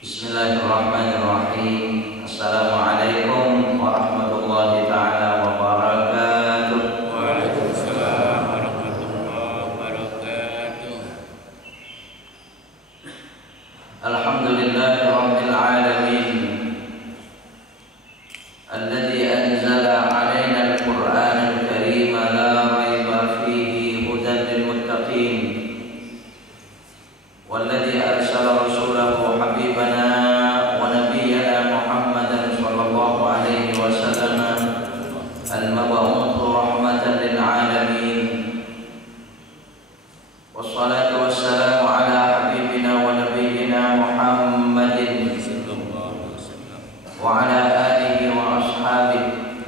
Bismillahirrahmanirrahim. Assalamualaikum warahmatullahi ta'ala wabarakatuh. Waalaikumsalam warahmatullahi wabarakatuh. Alhamdulillahi rabbil alamin, alladzi anzala 'alaina al-Qur'ana al-karima la raiba fihi hudan lil muttaqin, walladzi arsala rasulahu habibana wa nabiyyana Muhammadan sallallahu alaihi wasallam al-mab'uts rahmatan lil alamin. Wassalatu wassalamu ala habibina wa nabiyyina Muhammadin wa ala alihi wa ashabihi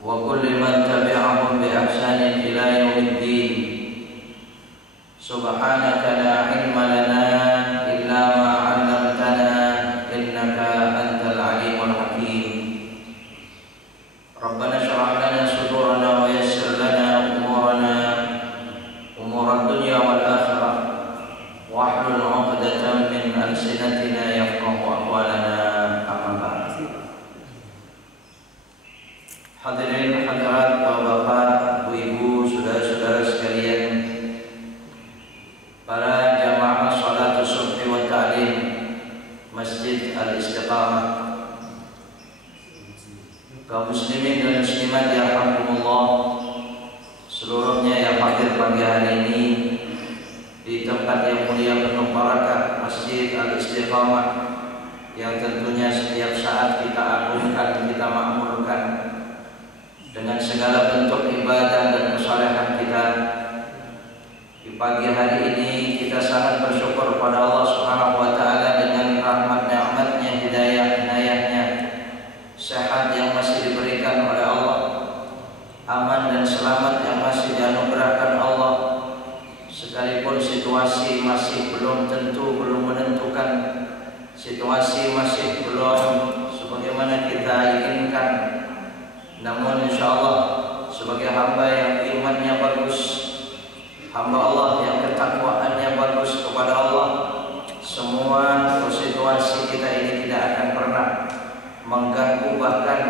wa kulli man tabi'ahum bi ihsanin ila yaumiddin. Subhanaka la ilma lana illa ma 'allamtana innaka antal alimul hakim. Rabbana shrah lana sudurana wa yassir lana umurad dunya wal akhirah wahlul 'uqdatam min alsinatina yafqahu aqwalana. Amma ba'd. Hadirin hadirat bapak-bapak, ibu-ibu, saudara-saudara sekalian, para jamaah salatus subhi wa ta'lim Masjid Al-Istiqamah, kaum muslimin dan muslimat yang rahmatullah seluruhnya yang hadir pagi hari ini di tempat yang mulia penuh barakah Masjid Al-Istiqamah, yang tentunya setiap saat kita agungkan, kita makmurkan dengan segala bentuk ibadah dan kesalehan kita. Di pagi hari ini kita sangat bersyukur pada Allah Subhanahu wa taala dengan rahmat nikmatnya, hidayah-inayahnya, sehat yang masih diberikan oleh Allah, aman dan selamat yang masih dianugerahkan Allah, sekalipun situasi masih belum tentu, belum menentukan, situasi masih belum sebagaimana kita inginkan. Namun insyaallah sebagai hamba yang imannya bagus, hamba Allah yang ketakwaannya bagus kepada Allah, semua situasi kita ini tidak akan pernah mengganggu, bahkan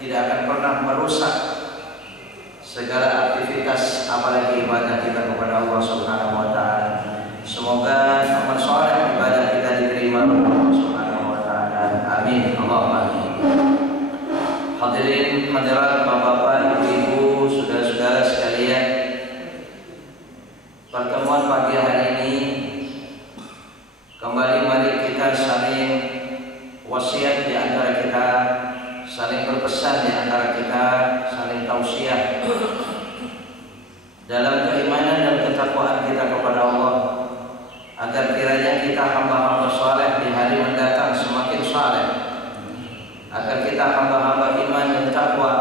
tidak akan pernah merusak segala aktivitas apalagi ibadah kita kepada Allah Subhanahu wa taala. Semoga amal saleh ibadah kita diterima oleh Allah Subhanahu wa taala. Amin. Allahumma amin. Hadirin hadirat bapak-bapak, ibu-ibu, saudara-saudara sekalian, pertemuan pagi hari ini kembali mari kita saling wasiat di antara kita, saling berpesan di antara kita, saling tausiah dalam keimanan dan ketakwaan kita kepada Allah, agar kiranya kita hamba-hamba saleh di hari mendatang semakin saleh, agar kita hamba-hamba iman dan takwa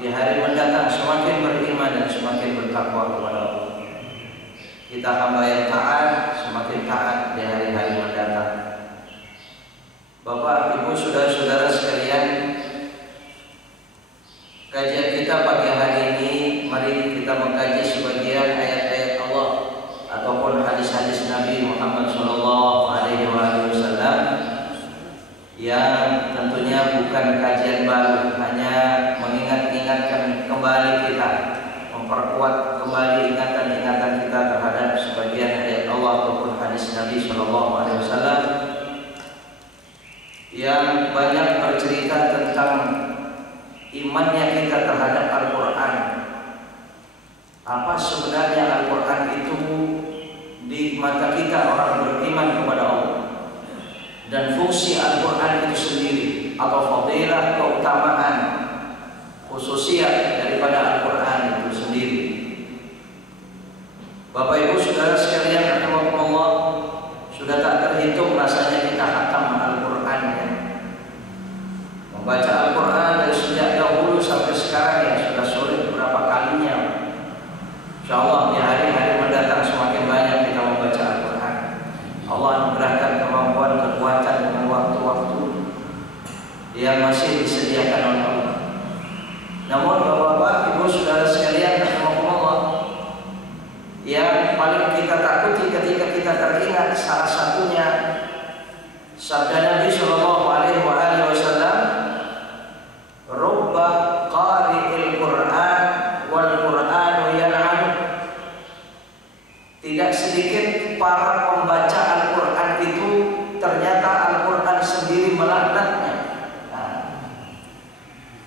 di hari mendatang semakin beriman dan semakin bertakwa kepada Allah. Kita hamba yang taat semakin taat di hari-hari mendatang. Bapak, ibu, saudara-saudara sekalian, kajian kita pagi hari ini, mari kita mengkaji sebagian ayat-ayat Allah ataupun hadis-hadis Nabi Muhammad SAW, yang tentunya bukan kajian baru, hanya mengingat-ingatkan kembali kita, memperkuat kembali ingatan-ingatan kita terhadap sebagian ayat Allah ataupun hadis Nabi SAW yang banyak bercerita tentang imannya kita terhadap Al-Quran. Apa sebenarnya Al-Quran itu di mata kita orang beriman kepada Allah, dan fungsi Al-Quran itu sendiri atau fadilah, keutamaan, khususiat daripada Al-Quran itu sendiri. Bapak ibu saudara sekalian rahimakumullah, sudah tak terhitung rasanya kita khatam Al-Quran ya. Membaca Al-Quran dari sejak dahulu sampai sekarang ya sudah sulit berapa kalinya. Insyaallah di hari-hari mendatang semakin banyak kita membaca Al-Quran. Allah anugerahkan kemampuan, kekuatan dengan waktu-waktu yang masih disediakan oleh Allah. Namun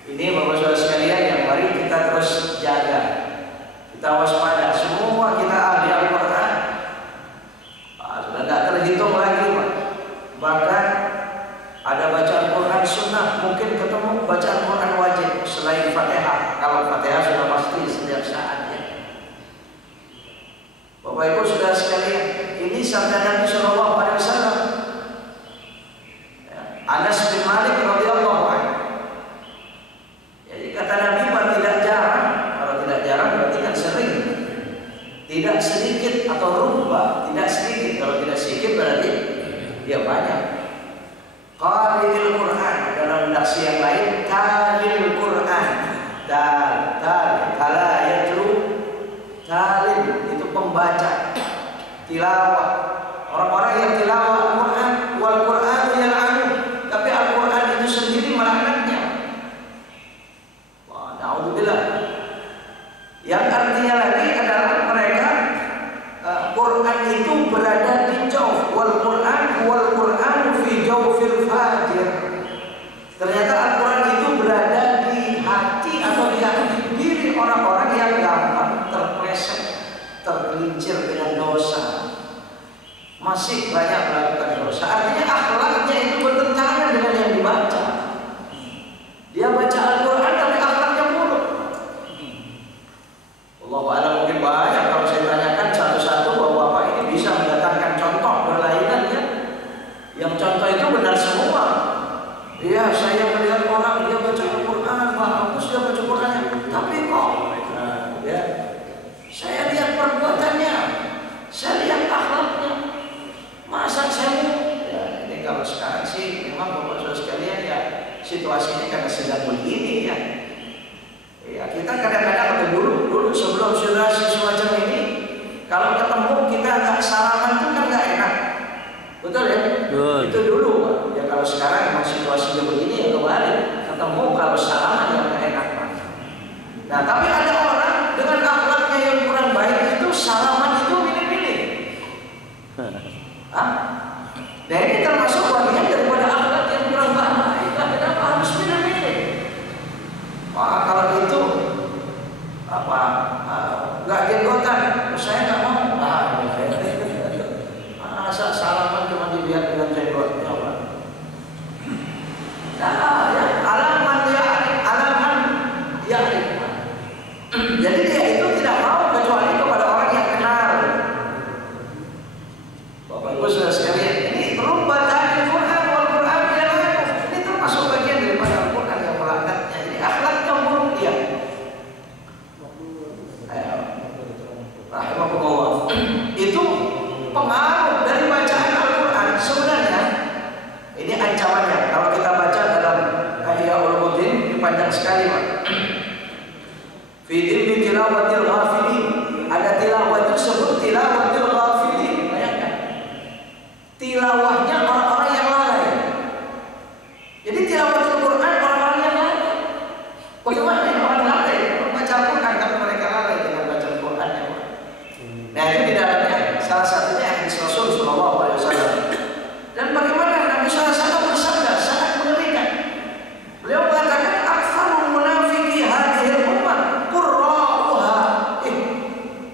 Ini Bapak Saudara sekalian yang mari kita terus jaga. Kita waspada, semua kita ahli Al-Quran. Sudah tidak terhitung lagi, Pak. Bahkan ada bacaan Quran sunnah, mungkin ketemu bacaan Quran wajib selain Fatihah. Kalau Fatihah sudah pasti setiap saat ya. Bapak Ibu Saudara sekalian, ini sabda Nabi Shallallahu Alaihi Wasallam. Anas bin Malik radhiyallahu anhu. Jadi kata Nabi, tidak jarang. Kalau tidak jarang berarti kan sering. Tidak sedikit atau rubah, tidak sedikit. Kalau tidak sedikit berarti ya banyak. Qari'il Quran, dalam redaksi yang lain talil Quran. Kala yatlu talil, itu pembaca tilawah. Orang-orang yang tilawah Al-Quran, wal Qur'anu yal'anu, tapi Al-Quran itu sendiri melaknatnya. Wah, na'udzubillah. Yang artinya lagi adalah mereka Quran itu berada di jauh, wal Qur'anu fi jawfil fajir. Ternyata Al-Quran itu berada di hati atau di diri orang-orang yang gampang terpleset, tergelincir dengan dosa, masih banyak melakukan dosa. Artinya akhlaknya itu bertentangan dengan yang dibaca. Dia baca Al-Quran tapi akhlaknya buruk. Allahu a'lam, mungkin banyak kalau saya tanyakan satu-satu, bapak-bapak ini bisa mendatangkan contoh berlainan ya. Yang contoh itu benar semua. Ya, saya melihat orang dia baca Al-Quran, bagus dia baca Qurannya, tapi kok ya, saya lihat perbuatannya, saya lihat akhlaknya, masa saya ya, ini kalau sekarang sih memang Bapak Saudara sekalian ya, situasinya karena sedang begini ya. Ya, kita kadang-kadang dulu sebelum situasi semacam ini, kalau ketemu kita nggak salaman itu kan nggak enak, betul ya? Betul. Itu dulu Pak. Ya kalau sekarang memang situasinya begini ya kebalik, ketemu kalau salaman yang nggak enak Pak. Nah tapi ada orang dengan akhlaknya yang kurang baik itu salaman itu milih-milih. Nah ini termasuk bagian daripada akhlak yang kurang baik. Kenapa harus milih-milih? Wah kalau itu apa nggak jenggotan, saya nggak mau. Masa salaman cuma dilihat dengan jenggotnya, Pak? Nah, ya alaman ya. Jadi dia itu tidak mau kecuali kepada orang yang kenal. Bapak Ibu Saudara sekalian, ini berubah dari Quran wal Quran ini termasuk bagian daripada Al-Quran yang melaknatnya. Jadi akhlaknya buruk dia. Rahimahullah. Itu pengaruh dari bacaan Al-Quran. Sebenarnya ini ancamannya. Kalau kita baca dalam Ihya Ulumuddin, ini panjang sekali Pak. Fi dhimmi tilawatil ghafilin, ada tilawah tersebut tilawatil ghafilin. Bayangkan, tilawahnya orang-orang yang lalai. Jadi tilawatul Quran orang-orang yang lalai. Bagaimana orang lalai membaca Al-Quran tapi mereka lalai dengan baca Al-Qurannya. Nah itu di dalamnya salah satunya hadis Rasul Shallallahu Alaihi Wasallam. Dan bagaimana Nabi SAW bersabda sangat mengerikan. Beliau mengatakan akfarul munafiki hadhil ummah qurra'uha.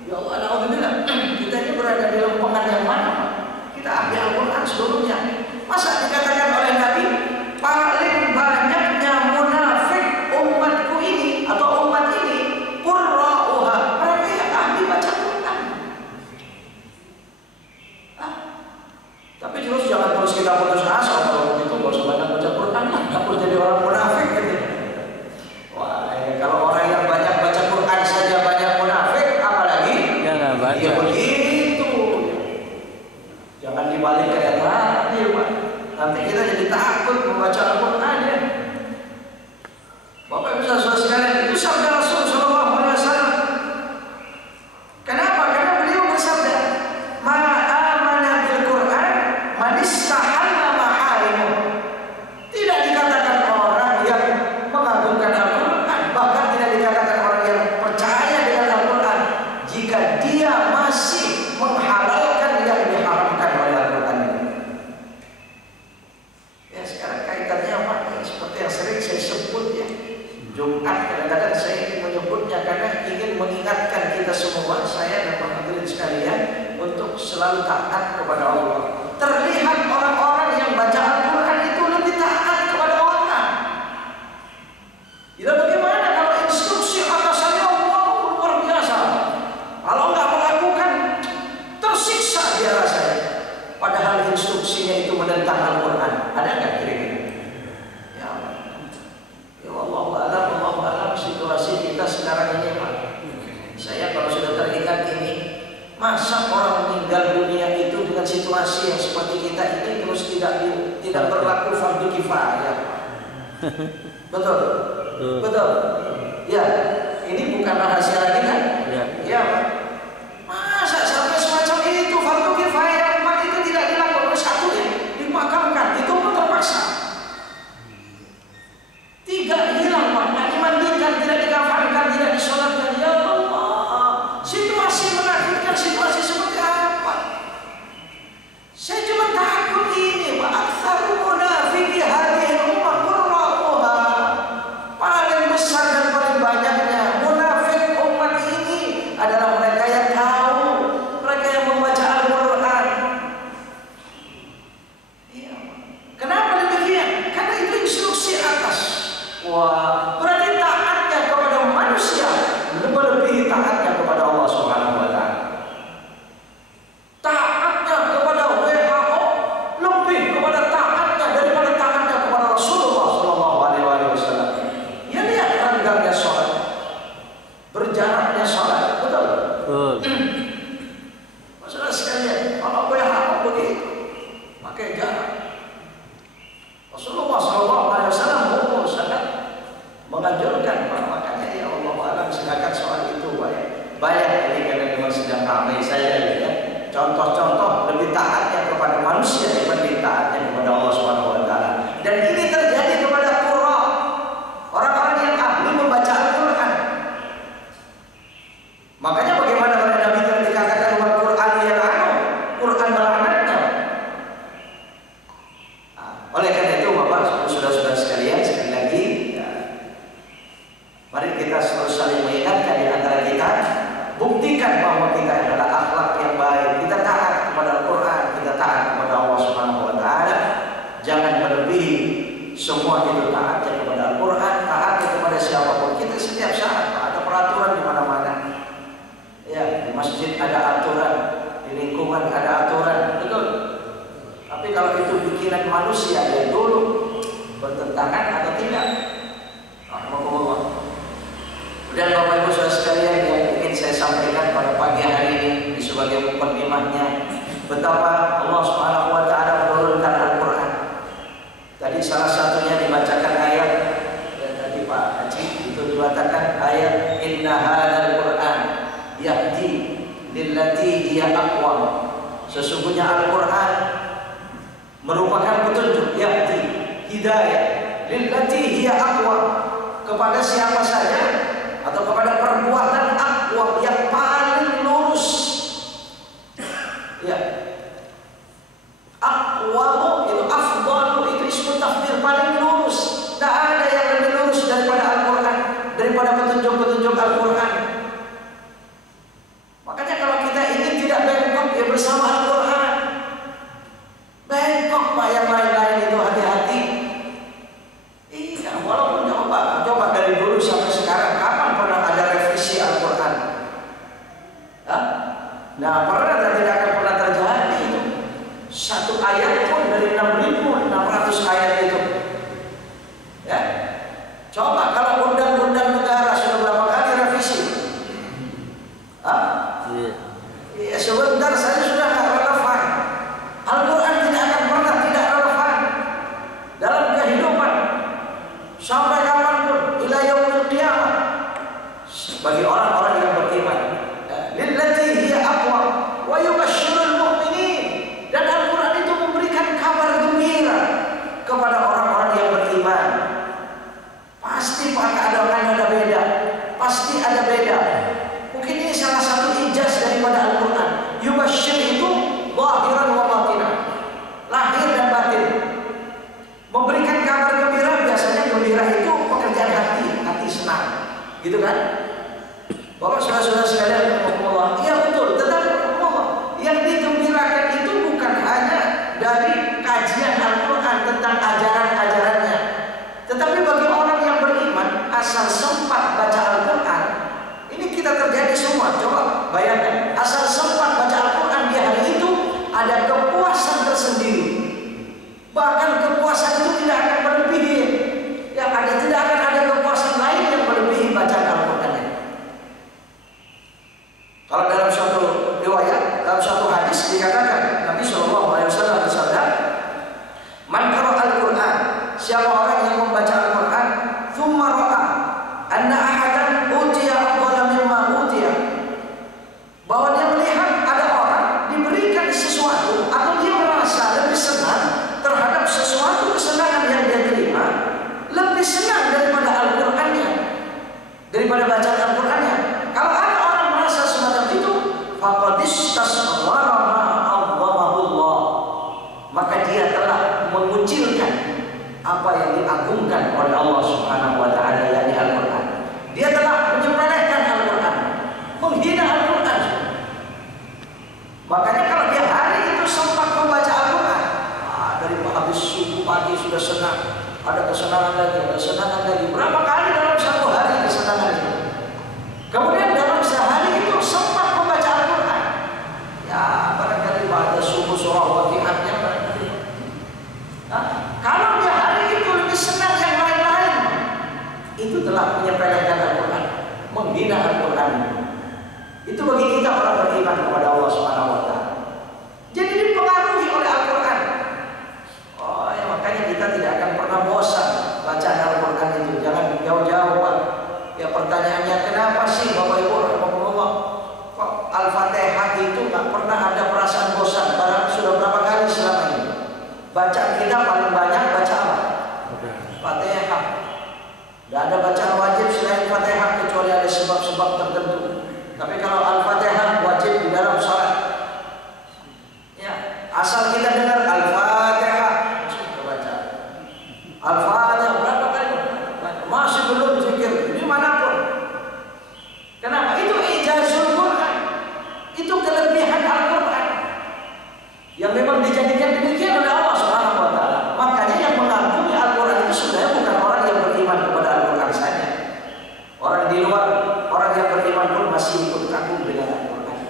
Ya Allah, alhamdulillah. Kita ini berada di lempengan yang mana? Kita ahli Al-Quran seluruhnya. Masa dikatakan oleh Nabi paling banyaknya munafik umatku ini atau umat ini qurra'uha, mereka yang ahli baca Quran. Tapi terus jangan terus kita putus asa kalau begitu, nggak usah banyak baca Quran, takut jadi orang munafik gitu. Wah, kalau orang yang banyak baca Quran saja banyak munafik, apalagi jangan baca. Ya begitu. Jangan dibalik kayak tadi, Pak. Nanti kita jadi takut membaca Al-Quran ya. Bapak Ibu Saudara sekalian, itu sabda Rasul Shallallahu Alaihi Wasallam. Kenapa? Karena beliau bersabda, ma'amana bil Quran manistahalla maharimu. Tidak dikatakan orang yang mengagungkan Al-Quran, bahkan tidak dikatakan orang yang percaya dengan Al-Quran jika dia masih menghalalkan yang diharamkan oleh Al-Quran. Ya sekarang kaitannya apa? Seperti yang sering saya sebut ya, Jumat kadang-kadang saya ingin menyebutnya karena ingin mengingatkan kita semua, saya dan hadirin sekalian, untuk selalu taat kepada Allah. Terlihat orang-orang yang baca Al-Quran itu lebih taat kepada orang. Ya bagaimana kalau instruksi atasannya luar biasa? Kalau nggak melakukan, tersiksa dia rasanya. Padahal instruksinya itu menentang Al-Quran. Ada nggak kira-kira? Allah alam situasi kita sekarang ini, Pak. Saya kalau sudah teringat ini, masa orang meninggal dunia itu dengan situasi yang seperti kita ini terus tidak berlaku fardu kifayah. Betul? Betul. Ya, ini bukan rahasia lagi kan? Ya, Pak. Masa sampai semacam itu fardu kifayah umat itu tidak dilakukan, satu ya dimakamkan, itu pun terpaksa. Tiga hilang, Pak. Tidak dimandikan, tidak dikafankan, tidak disolatkan. Ya Allah, situasi menakutkan, situasi seperti apa? Saya cuma takut ini, Pak. Aktsarul munafiqi hadhihi ummah qurra'uha. Paling besar dan paling banyaknya munafik umat ini adalah mereka yang tahu, mereka yang membaca Al-Quran. Iya. Kenapa demikian? Karena itu instruksi atas. Wah, berarti taatnya kepada manusia lebih taatnya kepada Allah Subhanahu wa Ta'ala. Taatnya kepada WHO lebih kepada taatnya daripada taatnya kepada Rasulullah Sallallahu Alaihi Wasallam. Ya lihat renggangnya sholat, berjaraknya sholat, betul? Masalah sekalian, kalau WHO begitu, pakai jarak. Rasulullah Sallallahu Alaihi Wasallam sangat menganjurkan, makanya ya Allah alam silakan soal itu banyak ini karena memang sedang ramai saja ya. Contoh-contoh lebih taatnya kepada manusia dibanding taatnya kepada Allah Subhanahu wa Ta'ala. Dan ini terjadi kepada qurra, orang-orang yang ahli membaca Al-Quran. Makanya bagaimana pada Nabi dikatakan Al-Quran ya Quran melaknatnya. Oleh karena itu Bapak saudara-saudara sekalian, sekali lagi mari kita selalu saling mengingatkan di antara kita, buktikan bahwa kita adalah akhlak yang baik, kita taat kepada Al-Quran, kita taat kepada Allah Subhanahu wa Ta'ala. Jangan melebihi, semua itu taatnya kepada Al-Quran, taatnya kepada siapapun. Kita setiap saat ada peraturan di mana-mana. Ya, di masjid ada aturan, di lingkungan ada aturan, betul. Tapi kalau itu bikinan manusia, ya dulu bertentangan atau tidak? Alhamdulillah. Dan Bapak Ibu saudara sekalian yang ingin saya sampaikan pada pagi hari ini di sebagai mukadimahnya, betapa Allah Subhanahu wa Ta'ala menurunkan Al-Quran. Tadi salah satunya dibacakan ayat tadi Pak Haji itu dikatakan ayat inna hadzal Quran yahdi lillati hiya aqwam. Sesungguhnya Al-Quran merupakan petunjuk, yahdi, hidayah lillati hiya aqwam, kepada siapa saja atau kepada perbuatan aqwam yang paling lurus. Ya, aqwamu itu afdalu, itu ismu tafdil, paling lurus. Tidak ada yang lebih lurus daripada Al-Quran, daripada petunjuk-petunjuk Al-Quran. Makanya kalau kita ingin tidak bengkok, ya bersama Al-Quran. Bengkok Pak, yang lain-lain itu hati-hati. Iya, walaupun coba dari dulu sampai sekarang, kapan pernah ada revisi Al-Quran? Nah, pernah dan tidak akan pernah terjadi itu. Satu ayat pun dari 6.600 ayat itu. Ya, coba kalau undang-undang negara sudah berapa kali revisi? Iya, sebentar saja sudah tidak relevan. Al-Quran tidak akan pernah tidak relevan dalam kehidupan sampai kapanpun, ila yaumil qiyamah, bagi orang-orang yang beriman. Lillati hiya aqwam wa yubashshirul mu'minin, dan Al-Quran itu memberikan kabar gembira kepada orang-orang yang beriman. Pasti akan ada beda, pasti ada beda. Mungkin ini salah satu ijaz daripada Al-Quran. Yubashshir itu zahiran wa batinan, lahir dan batin. Memberikan kabar gembira, biasanya gembira itu pekerjaan hati gitu kan? Bapak saudara-saudara sekalian, Allah, iya betul. Tetapi Allah yang digembirakan itu bukan hanya dari kajian Al-Quran tentang ajaran-ajarannya, tetapi bagi orang yang beriman asal sempat baca Al-Quran, ini kita terjadi semua. Coba bayangkan, asal sempat baca Al-Quran di hari itu ada kepuasan tersendiri. Bahkan kepuasan itu tidak akan melebihi, tidak akan ada kepuasan lain yang melebihi bacaan Al-Quran. Kalau dalam suatu riwayat, dalam suatu hadis dikatakan Nabi SAW bersabda, "Man qara'a al-Qur'an," siapa orang yang membaca Al-Quran, "tsumma ra'a anna ahadan utiya afdala mimma utiya," bahwa dia melihat ada orang diberikan sesuatu atau dia merasa lebih senang terhadap sesuatu kesenangan yang dia terima, lebih senang daripada Al-Qur'annya, daripada bacaan Al-Qur'annya. Kalau ada orang merasa semacam itu, faqad istasghara ma 'azzamahullah, maka dia telah mengucilkan apa yang diagungkan oleh Allah Subhanahu wa taala, yakni Al-Qur'an. Dia telah menyepelekan Al-Qur'an, menghina Al-Qur'an. Makanya kalau dia hari itu sempat membaca Al-Quran, dari habis subuh pagi sudah senang, ada kesenangan lagi, ada kesenangan lagi. Berapa kali dalam satu hari kesenangan itu? Kemudian dalam sehari itu sempat membaca Al-Quran, ya barangkali pada subuh surah Waqi'ahnya barangkali. Kalau dia hari itu lebih senang yang lain-lain, itu telah menyepelekan Al-Quran, menghina Al-Quran. Itu bagi kita orang beriman kepada Allah Subhanahu wa taala. Jadi dipengaruhi oleh Al-Quran. Oh ya, makanya kita tidak akan pernah bosan baca Al-Quran itu. Jangan jauh-jauh, Pak. Ya pertanyaannya, kenapa sih Bapak Ibu rahimahullah kok Al-Fatihah itu nggak pernah ada perasaan bosan? Padahal sudah berapa kali selama ini bacaan kita paling banyak baca apa? Fatihah. Tidak ada bacaan wajib selain Fatihah kecuali ada sebab-sebab tertentu. Tapi kalau Al-Fatihah wajib di dalam salat. Ya, asal kita dengar Al-Fatihah kita baca. Al-Fatihah berapa kali? Masih belum zikir dimanapun. Kenapa? Itu ijazul Quran. Itu kelebihan Al-Quran yang memang dijadikan demikian oleh Allah Subhanahu wa taala. Makanya yang mengagumi Al-Quran itu sebenarnya bukan orang yang beriman kepada Al-Quran saja. Orang di luar, orang yang beriman pun masih ikut kagum dengan Al-Quran.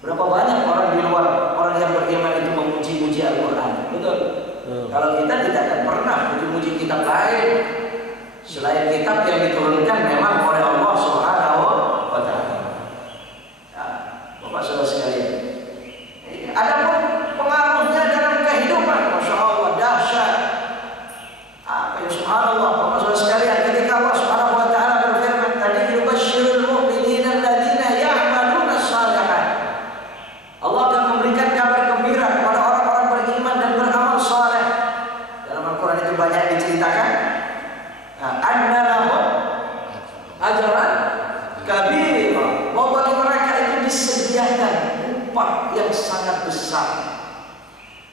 Berapa banyak orang di luar, orang yang beriman itu memuji-muji Al-Quran. Betul? Kalau kita tidak akan pernah memuji kitab lain selain kitab yang diturunkan memang oleh Allah Subhanahu wa taala. Ya, Bapak Saudara sekalian. Adapun pengaruhnya dalam kehidupan, Masya Allah, dahsyat. Apa ya, subhanallah, Bapak Saudara sekalian, ketika Allah Subhanahu wa taala berfirman tadi, "Yubasysyirul mu'minina alladziina ya'maluna shalihat." Allah akan memberikan kabar gembira kepada orang-orang beriman dan beramal saleh. Dalam Al-Quran itu banyak diceritakan. Anna lahum ajran kabira. Bahwa bagi mereka itu disediakan upah yang sangat besar.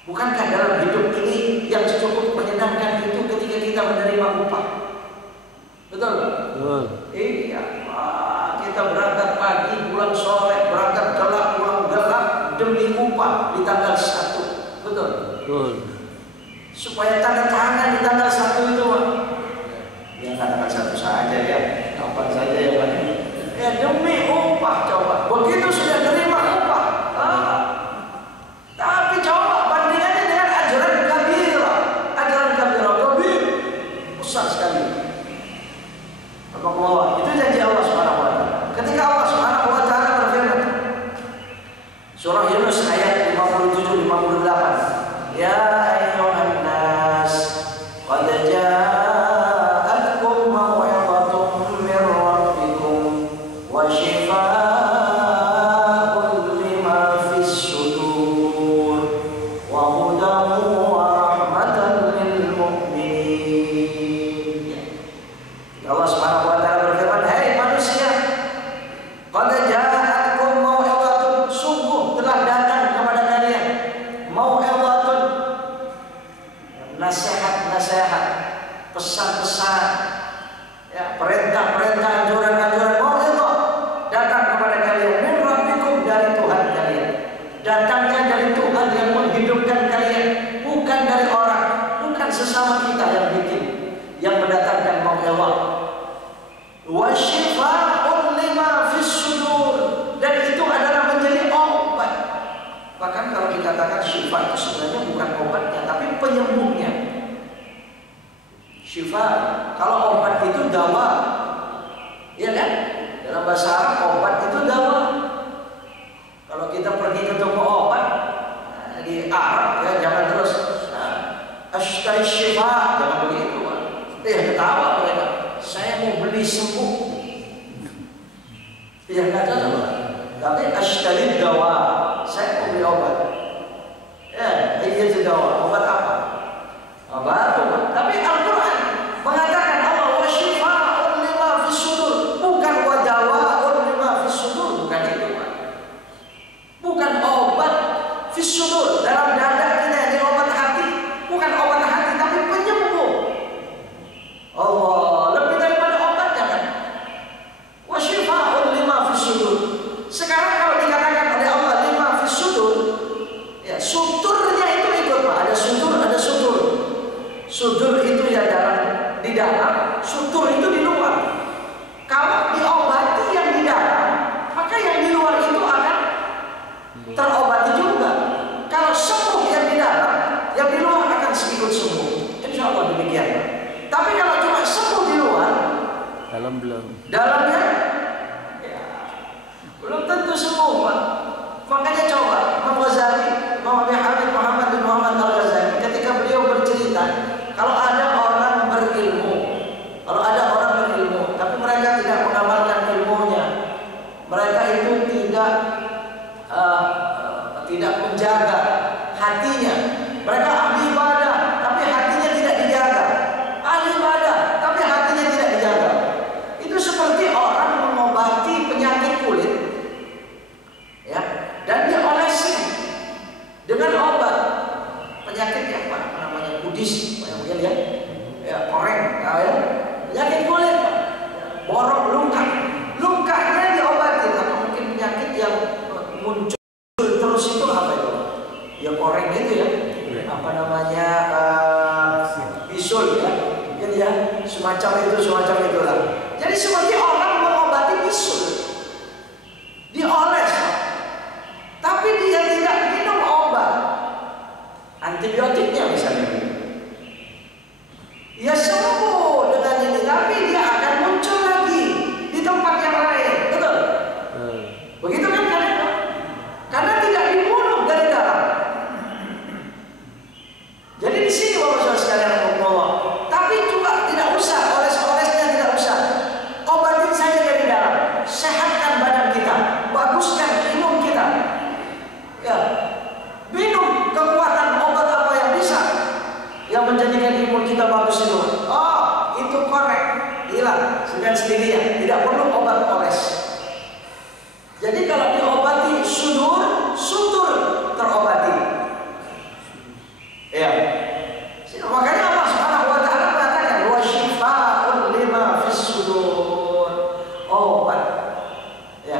Bukankah dalam hidup ini yang cukup menyenangkan itu ketika kita menerima upah? Betul? Betul. Iya. Kita berangkat pagi, pulang sore, berangkat gelap, pulang gelap demi upah di tanggal 1. Betul? Betul. Supaya tanda tangan di tanggal 1 itu, Pak. Ya tanggal 1 saja ya, kapan saja ya, Pak. Ya demi upah, coba. Begitu sudah terima upah. Tapi coba bandingannya dengan ajaran kabira. Ajaran kabira kabir besar sekali. Allah, itu janji Allah Subhanahu wa taala. Ketika Allah Subhanahu wa taala berfirman, surah Yunus ayat 57-58, ya ayyuhan nas qad ja'atkum maw'izatun min rabbikum wa shifaa'un lima fis sudur wa hudan wa rahmatan lil mu'minin. Allah Subhanahu wa taala berfirman, "Hai manusia, qad ja'atkum mau'izatun," sungguh telah datang kepada kalian mau'izatun, nasihat-nasihat, pesan-pesan, ya, perintah-perintah, syifa itu sebenarnya bukan obatnya, tapi penyembuhnya. Syifa, kalau obat itu dawa, ya kan? Dalam bahasa Arab obat itu dawa. Kalau kita pergi ke toko obat di Arab, ya jangan terus ashtari syifa, jangan begitu. Ketawa mereka. Saya mau beli sembuh. Ya nggak cocok. Tapi ashtari dawa, saya mau beli obat. Ya, itu dawa. Obat apa? Obat. Tapi Al-Quran mengatakan Allah wa shifa'un lima fis sudur, bukan wa dawa'un lima fis sudur, bukan itu, Pak. Bukan obat fis sudur dalam dada kita, ini obat hati, bukan obat hati tapi penyembuh. Allah lebih daripada obatnya kan. Wa shifa'un lima fis sudur. Sekarang kalau dikatakan oleh Allah lima fis sudur, ya suturnya itu ikut, Pak. Ada sutur, ada sutur. Sutur itu ya di dalam, sutur itu di luar. Kalau diobati yang di dalam, maka yang di luar itu akan terobati juga. Kalau sembuh yang di dalam, yang di luar akan sedikit sembuh. Insya Allah demikian. Tapi kalau cuma sembuh di luar, dalam belum. Dalamnya, ya, belum tentu sembuh, Pak. Makanya coba Imam Ghazali, Imam Abi Hamid Muhammad bin Muhammad Al-Ghazali, ketika beliau bercerita, kalau ada orang berilmu, tapi mereka tidak mengamalkan ilmunya, mereka itu tidak menjaga hatinya. Mereka ahli ibadah, tapi hatinya tidak dijaga. Ahli ibadah, tapi hatinya tidak dijaga. Itu seperti orang mengobati penyakit kulit, ya, dan dia olesi dengan obat penyakit yang apa namanya kudis, mungkin ya, koreng, ya, penyakit kulit, borok, lukanya diobati, atau mungkin penyakit yang muncul terus itu apa itu? Ya koreng itu ya, apa namanya bisul ya, gitu ya, semacam itulah. Jadi seperti orang mengobati bisul, dioles, tapi dia tidak minum obat antibiotiknya misalnya. Ya sembuh dengan ini, tapi dia akan muncul lagi di tempat yang lain, betul? Begitu kan kalian? Karena tidak dibunuh dari dalam. Jadi di sini Bapak-Bapak sekalian, tapi juga tidak usah oles-olesnya, tidak usah. Obatin saja dari dalam, sehatkan badan kita, baguskan imun kita. Ya, minum kekuatan obat apa yang bisa yang menjadikan imun kita bagus itu. Oh, itu korek, hilang dengan sendirinya, tidak perlu obat oles. Jadi kalau diobati sutur terobati. Ya. Makanya Allah Subhanahu wa taala mengatakan wa shifa'un lima fis sudur. Obat. Ya.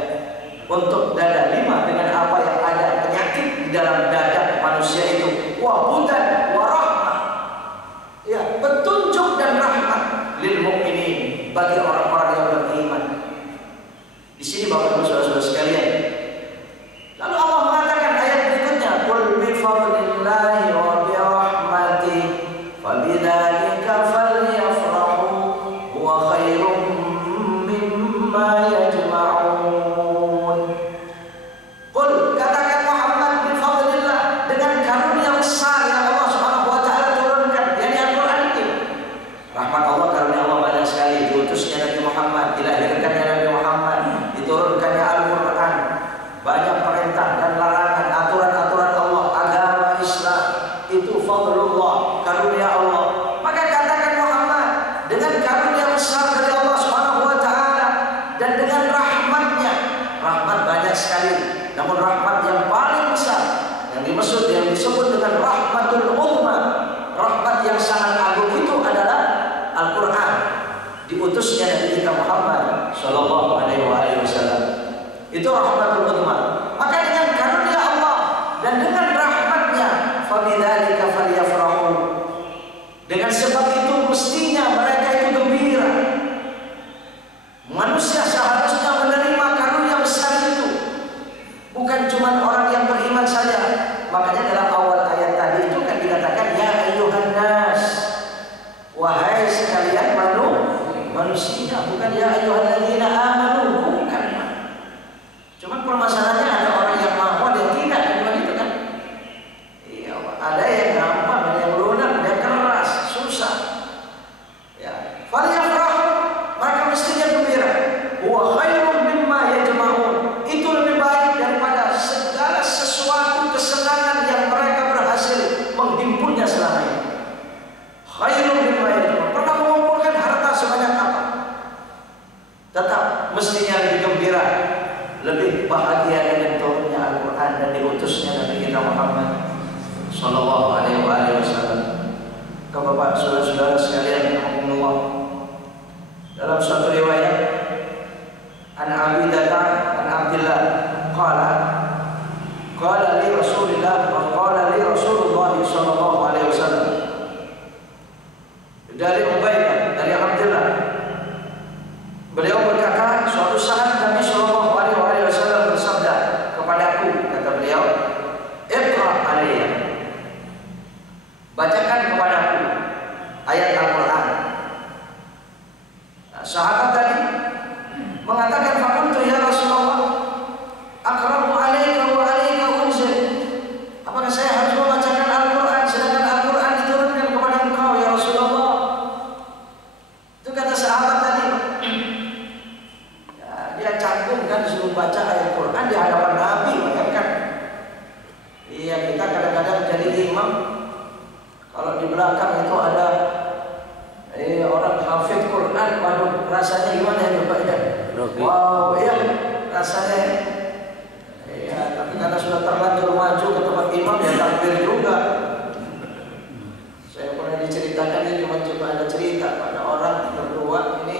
Untuk dada lima dengan apa yang ada penyakit di dalam dada manusia itu. Wa hudan wa rahmah. Ya, petunjuk dan rahmat lil mukminin, bagi orang-orang yang beriman. Di sini Bapak Ibu Saudara-saudara sekalian. Lalu Allah mengatakan ayat berikutnya, qul bi fadlillahi wa bi rahmatihi fabidzalika falyafrahu huwa khairum mimma yajma'un. Qul, katakan Muhammad, bi fadlillah, dengan karunia besar yang Allah Subhanahu wa taala turunkan dari Al-Qur'an ini. Rahmat Allah, karunia Allah banyak sekali. Diutusnya Nabi Muhammad, dilahirkannya Nabi Muhammad, diturunkannya Al-Quran, banyak perintah dan larangan, aturan-aturan Allah, agama Islam, itu fadlullah, karunia Allah. Maka katakan Muhammad, dengan karunia besar dari Allah Subhanahu wa taala dan dengan rahmatnya. Rahmat banyak sekali, namun rahmat yang paling besar yang disebut dengan rahmatul uzma, rahmat yang sangat agung itu adalah Al-Quran, diutusnya Nabi kita Muhammad sallallahu alaihi wasallam. Itu rahmatul uzma. Maka dengan karunia Allah dan dengan rahmatnya, fabidzalika falyafrahu, dengan sebab itu mestinya mereka itu gembira. Manusia seharusnya menerima karunia besar itu, bukan cuma orang yang beriman saja. Makanya dalam awal ayyuhalladzina amanu, bukan. Cuman permasalahannya ada orang yang mampu, ada yang tidak, kan begitu kan? Iya, ada yang gampang, ada yang lunak, ada yang keras, susah. Ya, falyafrahu, maka mestinya gembira. Wa khairun mimma yajma'un. Itu lebih baik daripada segala sesuatu kesenangan yang mereka berhasil menghimpunnya selama ini. Khairun mimma yajma'un. Pernah mengumpulkan harta sebanyak apa? Tetap mestinya lebih gembira, lebih bahagia dengan turunnya Al-Quran dan diutusnya Nabi kita Muhammad Sallallahu Alaihi Wasallam. Bapak saudara-saudara sekalian, alhamdulillah, dalam suatu riwayat an Abi Darda an Abdullah qala li Rasulillah wa qala li Rasulullah sallallahu alaihi wasallam, dari Ubaidah dari Abdullah, beliau berkata, suatu saat Nabi sallallahu alaihi wasallam bersabda kepadaku, kata beliau, "Iqra alayya." Bacakan kepadaku ayat Al-Quran. Nah, sahabat tadi mengatakan, "Faqultu ya Rasulullah, aqra'u alayka wa alayka unzil." Apakah saya harus membacakan Al-Quran sedangkan Al-Quran diturunkan kepada engkau ya Rasulullah? Itu kata sahabat tadi. Ya, dia canggung kan disuruh baca ayat Quran di hadapan Nabi, bayangkan. Iya, kita kadang-kadang jadi imam, kalau di belakang itu ada orang hafid Quran, waduh rasanya gimana ya Pak ya? Wow, ya rasanya. Ya, tapi karena sudah terlanjur maju ke tempat imam ya takbir juga. Saya pernah diceritakan, ini cuma ada cerita, pada orang berdua ini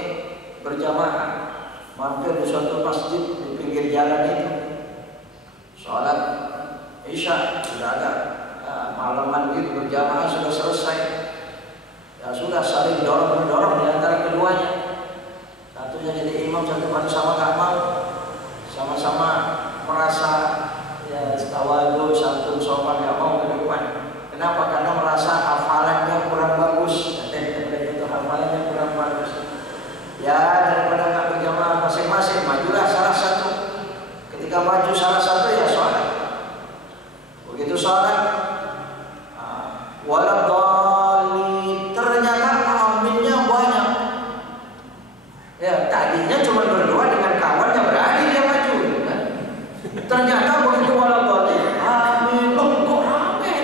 berjamaah mampir di suatu masjid di pinggir jalan itu, sholat Isya sudah ada. Malaman itu berjamaah sudah selesai. Ya sudah saling dorong-mendorong di antara keduanya. Satunya jadi imam, satu sama gak mau. Sama-sama merasa ya tawadhu, santun, sopan, gak mau ke depan. Kenapa? Karena merasa hafalannya kurang bagus. Itu hafalannya kurang bagus. Ya daripada gak berjamaah masing-masing, majulah salah satu. Ketika maju salah satu ya sholat. Begitu sholat, waladhdallin, ternyata aminnya banyak. Ya, tadinya cuma berdua dengan kawannya, berani dia maju kan? Ternyata begitu waladhdallin, amin, kok rame.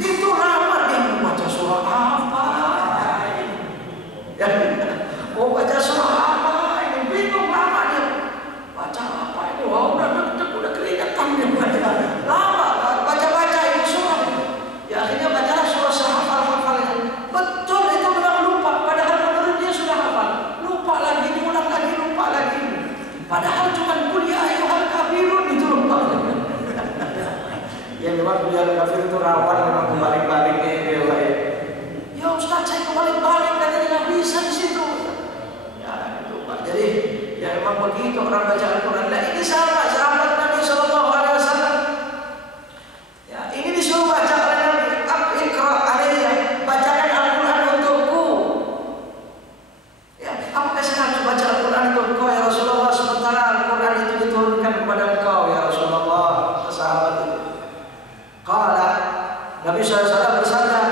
Itu ramai dia membaca surah apa? Ya, mau baca surah apa? Ini bingung, lama dia baca apa ini? Wah, udah keringetan dia baca. Lama baca ini surah. Ya akhirnya bacalah surah sehafal-hafalnya. Betul itu memang lupa, padahal menurut dia sudah hafal. Lupa lagi, diulang lagi, lupa lagi. Padahal cuma kuliah ayyuhal kafirun itu lupa. Ya memang kuliah kafir itu rawan memang kebalik-baliknya ya. Ya Ustaz, saya kebalik-balik, katanya nggak bisa di situ. Ya itu Pak. Jadi ya memang begitu orang baca Al-Quran. Nah ini sama sahabat Nabi Sallallahu Alaihi Wasallam. Ya ini disuruh baca oleh Nabi. Iqra alayya, bacakan Al-Quran untukku. Ya, apakah saya harus baca Al-Quran untuk engkau ya Rasulullah, sementara Al-Quran itu diturunkan kepada engkau ya Rasulullah? Sahabat itu. Qala, Nabi SAW bersabda,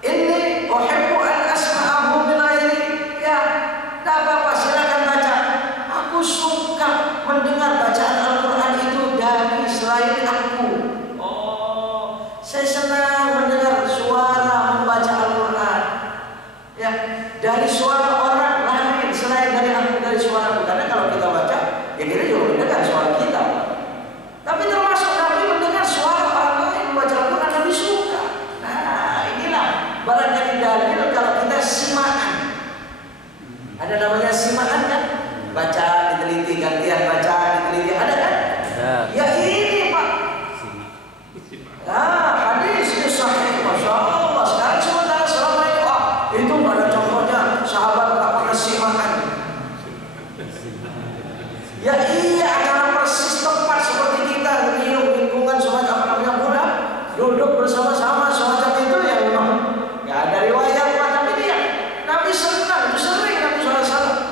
"Inni uhibbu an asma'ahu min ghairi." Ya, tak apa-apa, silakan baca. Aku suka mendengar bacaan Al-Quran itu dari selain aku. Saya senang mendengar suara membaca Al-Quran, ya, dari suara orang lain selain dari aku, dari suara aku. Karena kalau kita baca, ya kita juga mendengar suara kita. Tapi termasuk Nabi mendengar suara orang lain membaca Al-Quran, Nabi suka. Nah inilah barangkali dalil kalau kita simaan. Ada namanya simaan kan? Baca, diteliti, gantian baca, diteliti, ada kan? Ya ini Pak. Nah, hadis itu sahih, Masya Allah. Sekarang sementara selama ini, itu nggak ada contohnya. Sahabat nggak pernah simakan. Ya iya, karena persis tempat seperti kita di lingkungan semacam apa namanya muda, duduk bersama-sama semacam itu ya memang nggak ada riwayat Pak. Tapi dia Nabi senang, itu sering Nabi SAW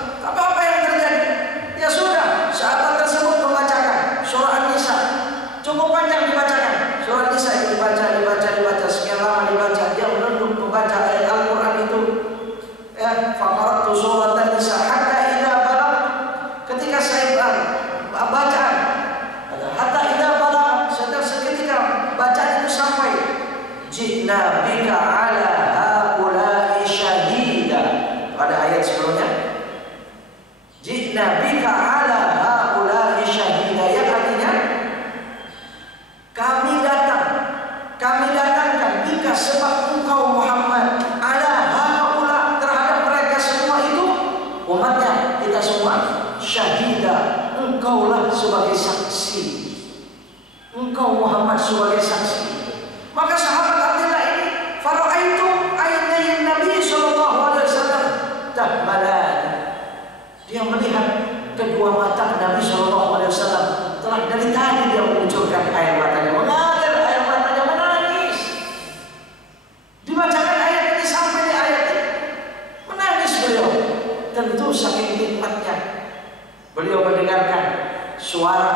ji'na bika ala haula'i syahida, yang artinya kami datangkan bika sebab engkau Muhammad ala haula terhadap mereka semua itu umatnya kita semua, syahida engkaulah sebagai saksi, engkau Muhammad sebagai saksi. Maka sahabat Abdullah ini fara'aitu aynayn Nabi sallallahu alaihi wasallam tahmalan, dia melihat kedua mata Nabi sallallahu alaihi wasallam telah dari tadi dia mengucurkan air matanya, mengalir air matanya, menangis. Dibacakan ayat ini sampai di ayat ini menangis beliau. Tentu saking nikmatnya beliau mendengarkan suara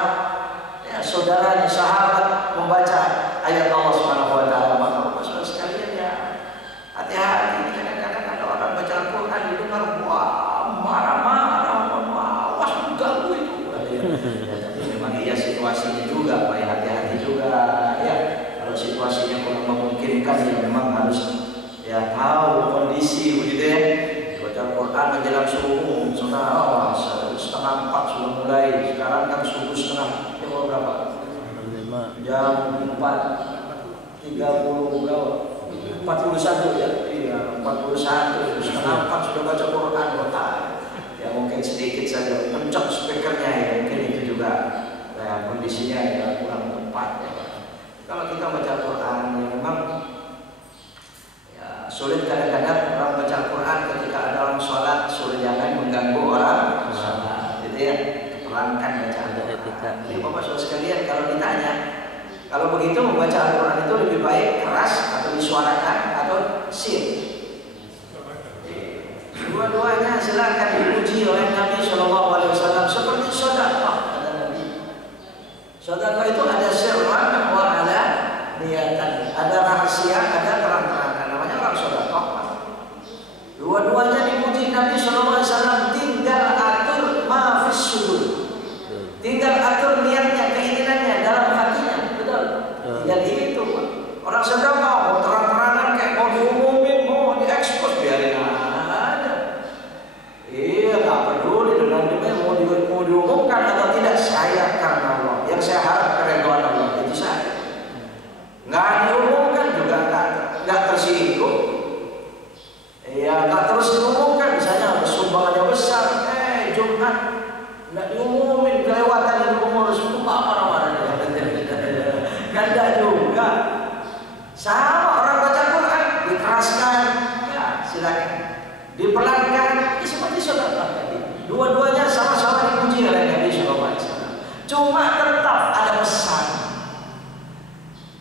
ya, saudaranya sahabat membaca ayat Allah Subhanahu wa taala. Maka saudara sekalian ya, hati-hati. Kadang-kadang ada orang baca Al-Qur'an didengar wah marah-marah, awas mengganggu itu. Ya, tapi memang iya situasinya juga, Pak, hati-hati juga ya. Kalau situasinya kurang memungkinkan ya memang harus ya tahu kondisi begitu ya. Baca Al-Qur'an menjelang subuh, saudara, setengah 4 sudah mulai. Sekarang kan subuh setengah jam berapa? Jam 4.30 berapa? 41 ya? Iya, 41. Setengah 4 sudah baca Quran. Ya mungkin sedikit saja kencang speakernya ya, mungkin itu juga ya, kondisinya ya kurang tepat ya. Kalau kita baca Quran ya memang ya, sulit kadang-kadang orang baca Quran ketika ada orang sholat, sulit jangan mengganggu orang sholat, gitu ya. Pelankan bacaan Al-Quran. Jadi Bapak Saudara sekalian, kalau ditanya, kalau begitu membaca Al-Quran itu lebih baik keras atau disuarakan atau sir? Dua-duanya silakan dipuji oleh Nabi Shallallahu Alaihi Wasallam seperti sedekah, kata Nabi. Sedekah itu ada sirran wa ada niatan, ada rahasia, ada terang-terangan. Namanya orang sedekah. Dua-duanya dipuji Nabi Shallallahu Alaihi Wasallam. Tinggal atur ma'fis sudur, tinggal atur niatnya, keinginannya dalam hatinya, betul. Tinggal itu, Pak. Orang sedekah mau terang-terangan kayak mau diumumin, mau diekspos, biarin aja. Iya, nggak peduli dengan dia mau diumumkan atau tidak. Saya karena Allah, yang saya harap keridhaan Allah itu saya. Nggak diumumkan juga nggak tersinggung. Iya, nggak terus diumumkan, misalnya sumbangannya besar, Jumat nggak diumumin, kelewatan itu pengurus rumah marah-marah. Kan nggak juga. Sama orang baca Quran dikeraskan, ya silakan. Dipelankan, ya seperti sedekah tadi. Dua-duanya sama-sama dipuji oleh Nabi Sallallahu Alaihi Wasallam. Cuma tetap ada pesan.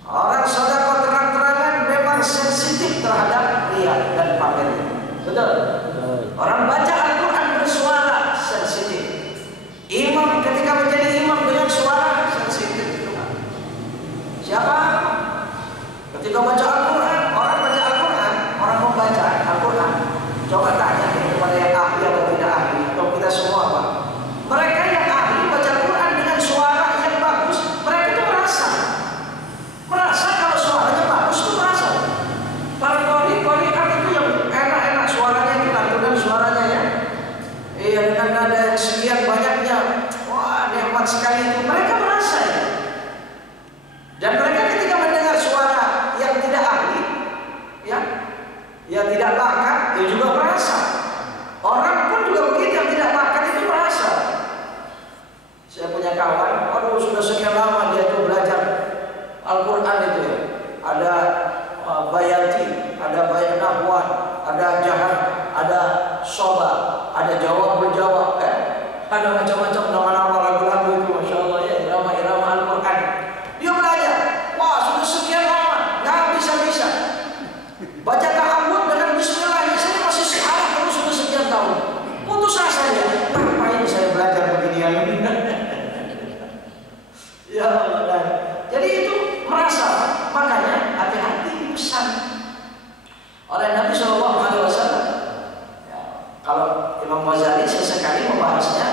Orang sedekah terang-terangan memang sensitif terhadap riya dan pamer. Betul. Orang baca Al-Quran bersuara sensitif. Imam ketika menjadi imam dengan suara sensitif. Siapa? Ketika baca Al-Quran, orang baca Al-Quran, orang membaca Al-Quran. Coba tanya kepada yang ahli atau tidak ahli, atau kita semua, Pak. Mereka yang ahli baca Al-Quran dengan suara yang bagus, mereka itu merasa kalau suaranya bagus itu merasa. Kalau kori-korikan itu yang enak-enak suaranya, dilantunkan suaranya ya. Iya, dengan nada yang sekian banyaknya, wah nikmat sekali itu, mereka merasa ya. Dan mereka ketika mendengar suara yang tidak ahli, ya, yang tidak bakat, dia juga merasa. Orang pun juga begitu, yang tidak bakat itu merasa. Saya punya kawan, aduh sudah sekian lama dia itu belajar Al-Quran itu ya. Ada bayati, ada bayat nahwan, ada jahat, ada soba, ada jawab berjawab, ada macam-macam nama-nama lagu-lagu itu, masya Allah ya, irama-irama Al-Quran. Dia belajar, wah sudah sekian lama, nggak bisa-bisa. Baca ta'awud dengan Bismillah, saya masih sekarang terus sudah sekian tahun. Putus asa ya, ngapain saya belajar beginian ini? Ya Allah. Jadi itu merasa, makanya hati-hati pesan oleh Nabi Shallallahu Alaihi Wasallam. Ya, kalau Imam Ghazali sesekali membahasnya,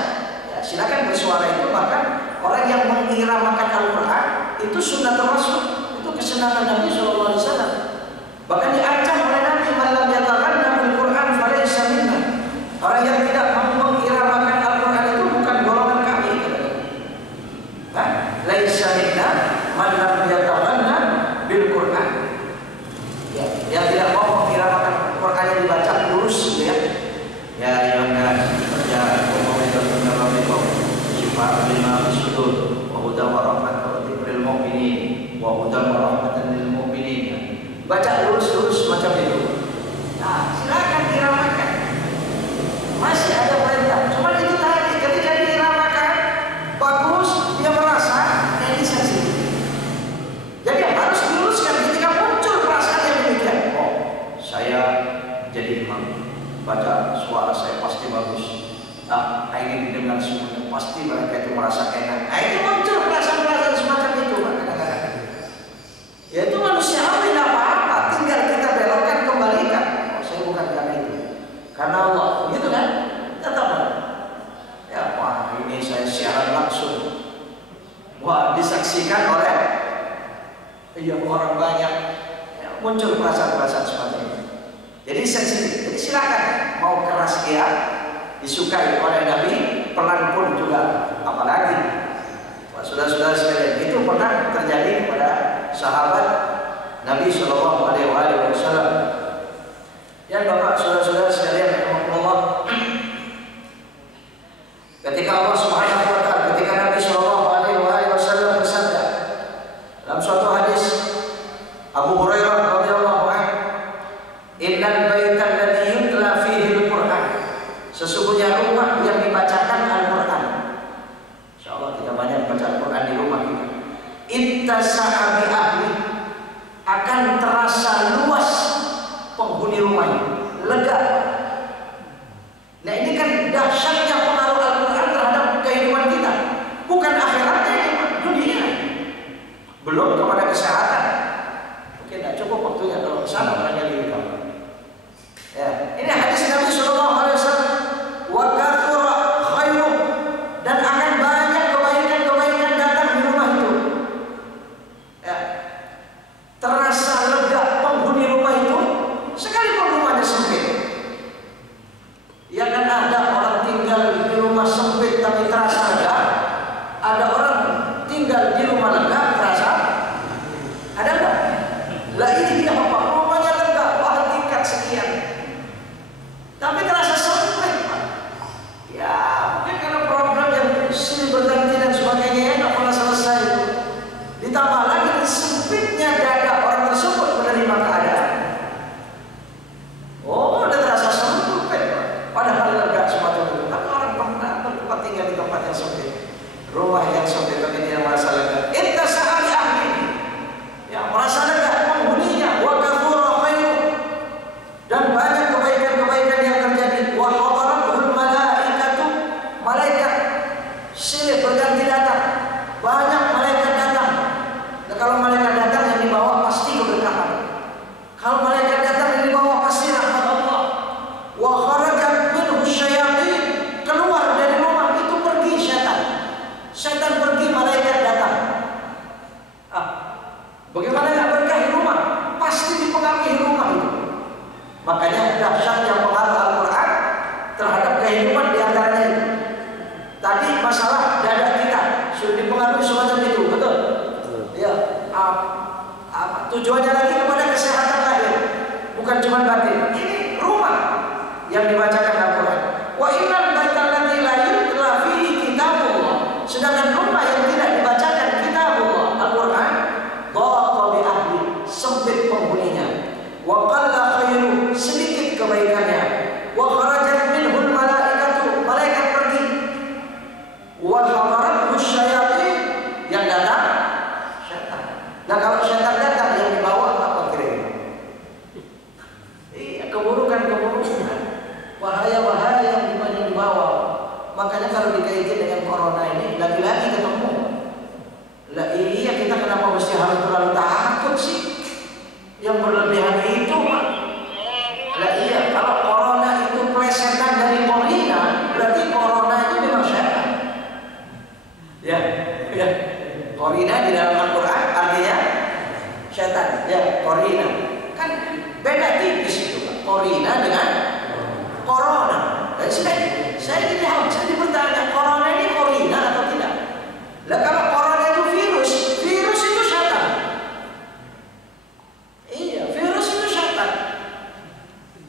ya silakan bersuara itu. Bahkan orang yang mengiramakan Al-Quran itu sunnah termasuk, itu kesenangan Nabi Shallallahu Alaihi Wasallam. Bahkan diancam oleh Nabi, malam yatakan Nabi Quran falaysa minna. Orang yang tidak mau mengiramakan Al-Quran itu muncul wa hudan wa rahmatan lil mu'minin wa hudan wa rahmatan lil mu'minin. Baca lurus-lurus macam itu. Nah, silakan diramakan. Masih ada perintah. Cuma itu tadi ketika diramakan bagus, dia merasa ini sensitif. Jadi harus diluruskan ketika muncul perasaan yang demikian. Oh, saya jadi imam, baca suara saya pasti bagus. Nah, ini didengar semuanya, pasti mereka itu merasa enak. Nah, itu muncul perasaan-perasaan semacam itu, kadang-kadang. Ya itu manusiawi, tidak apa-apa. Tinggal kita belokkan, kembalikan. Oh, saya bukan karena itu, karena Allah, gitu kan? Tetap. Ya, wah ini saya siaran langsung. Wah, disaksikan oleh orang banyak. Ya, muncul perasaan-perasaan semacam itu. Jadi sensitif. Jadi silakan mau keras dia, disukai oleh Nabi, pelan pun juga, apalagi saudara-saudara sekalian, itu pernah terjadi pada sahabat Nabi Shallallahu Alaihi Wasallam. Ya Bapak, saudara-saudara sekalian, rahimahullah, ketika Allah Subhanahu Wa Taala, ketika Nabi Shallallahu Alaihi Wasallam bersabda dalam suatu hadis, Abu Hurairah radhiyallahu anhu, innal baita alladhi yutla fihi al-Qur'an, sesungguhnya rumah yang dibacakan Al-Quran. InsyaAllah kita banyak baca Al-Quran di rumah kita. Ittasa'a bi ahli, akan terasa luas penghuni rumahnya, lega. Nah ini kan dahsyatnya pengaruh Al-Quran terhadap kehidupan kita. Bukan akhiratnya, dunia. Belum kepada kesehatan. Mungkin tidak cukup waktunya kalau sana banyak diri kamu. Ya, ini hadis Nabi Sallallahu Alaihi Wasallam. Wa kathura khairuh, dan akan banyak kebaikan-kebaikan datang di rumah itu. Ya, terasa lega penghuni rumah itu, sekalipun rumahnya sempit. Ya kan ada orang tinggal di rumah sempit tapi terasa lega. Ada orang tinggal di rumah lega terasa. Ada enggak? Lah ini dia Bapak, rumahnya lega, wah tingkat sekian. Tapi terasa sempit, Pak. Ya, mungkin karena program yang silih berganti dan sebagainya ya nggak pernah selesai. Ditambah lagi sempitnya dada orang tersebut menerima keadaan. Oh, udah terasa sempit, Pak. Padahal lega semacam itu. Tapi orang pernah bertempat tinggal di tempat yang sempit, rumah yang sempit, tapi dia merasa lega. Itu sehari ahli, ya merasa lega penghuninya. Wa kathura khairuh, dan banyak kebaikan-kebaikan yang terjadi. Wa hadaratul malaikatu, malaikat silih berganti datang. Banyak malaikat datang. Dan kalau malaikat datang yang dibawa pasti keberkahan. Kalau malaikat datang yang dibawa pasti rahmat Allah. Wa kharajat minhu syayatin, keluar dari rumah itu pergi syaitan. Syaitan pergi, malaikat datang. Bagaimana yang berkah di rumah? Pasti dipengaruhi rumah itu. Makanya dahsyatnya pengaruh Al-Quran terhadap kehidupan diantaranya itu. Tadi masalah dada kita sudah dipengaruhi semacam itu, betul? Ya. Tujuannya lagi kepada kesehatan lahir, bukan cuma batin. Ini rumah yang dibacakan Al-Quran. Wa innal baital ladzi la yutla fihi kitabullah, sedangkan rumah yang tidak dibacakan kitabullah Al-Quran, dhaqa bi ahli, sempit penghuninya. Wa qalla khairu, sedikit kebaikannya. Wa kharajat minhul malaikatu, malaikat pergi. Wa hadarathu syayatin, yang datang syaitan. Nah kalau syaitan datang yang dibawa apa kira-kira? Iya, keburukan-keburukan, bahaya-bahaya yang dibawa. Makanya kalau dikaitkan dengan corona ini lagi-lagi ketemu. Lah iya, kita kenapa mesti harus terlalu takut sih? Yang berlebihan itu, Pak. Lah iya, kalau corona itu plesetan dari korina, berarti corona itu memang syaitan. Ya. Korina di dalam Al-Quran artinya syaitan. Ya, korina. Kan beda tipis itu, Pak. Korina dengan corona. Dan saya bertanya, corona ini korina atau tidak? Lah kalau corona itu virus itu syaitan. Iya, virus itu syaitan.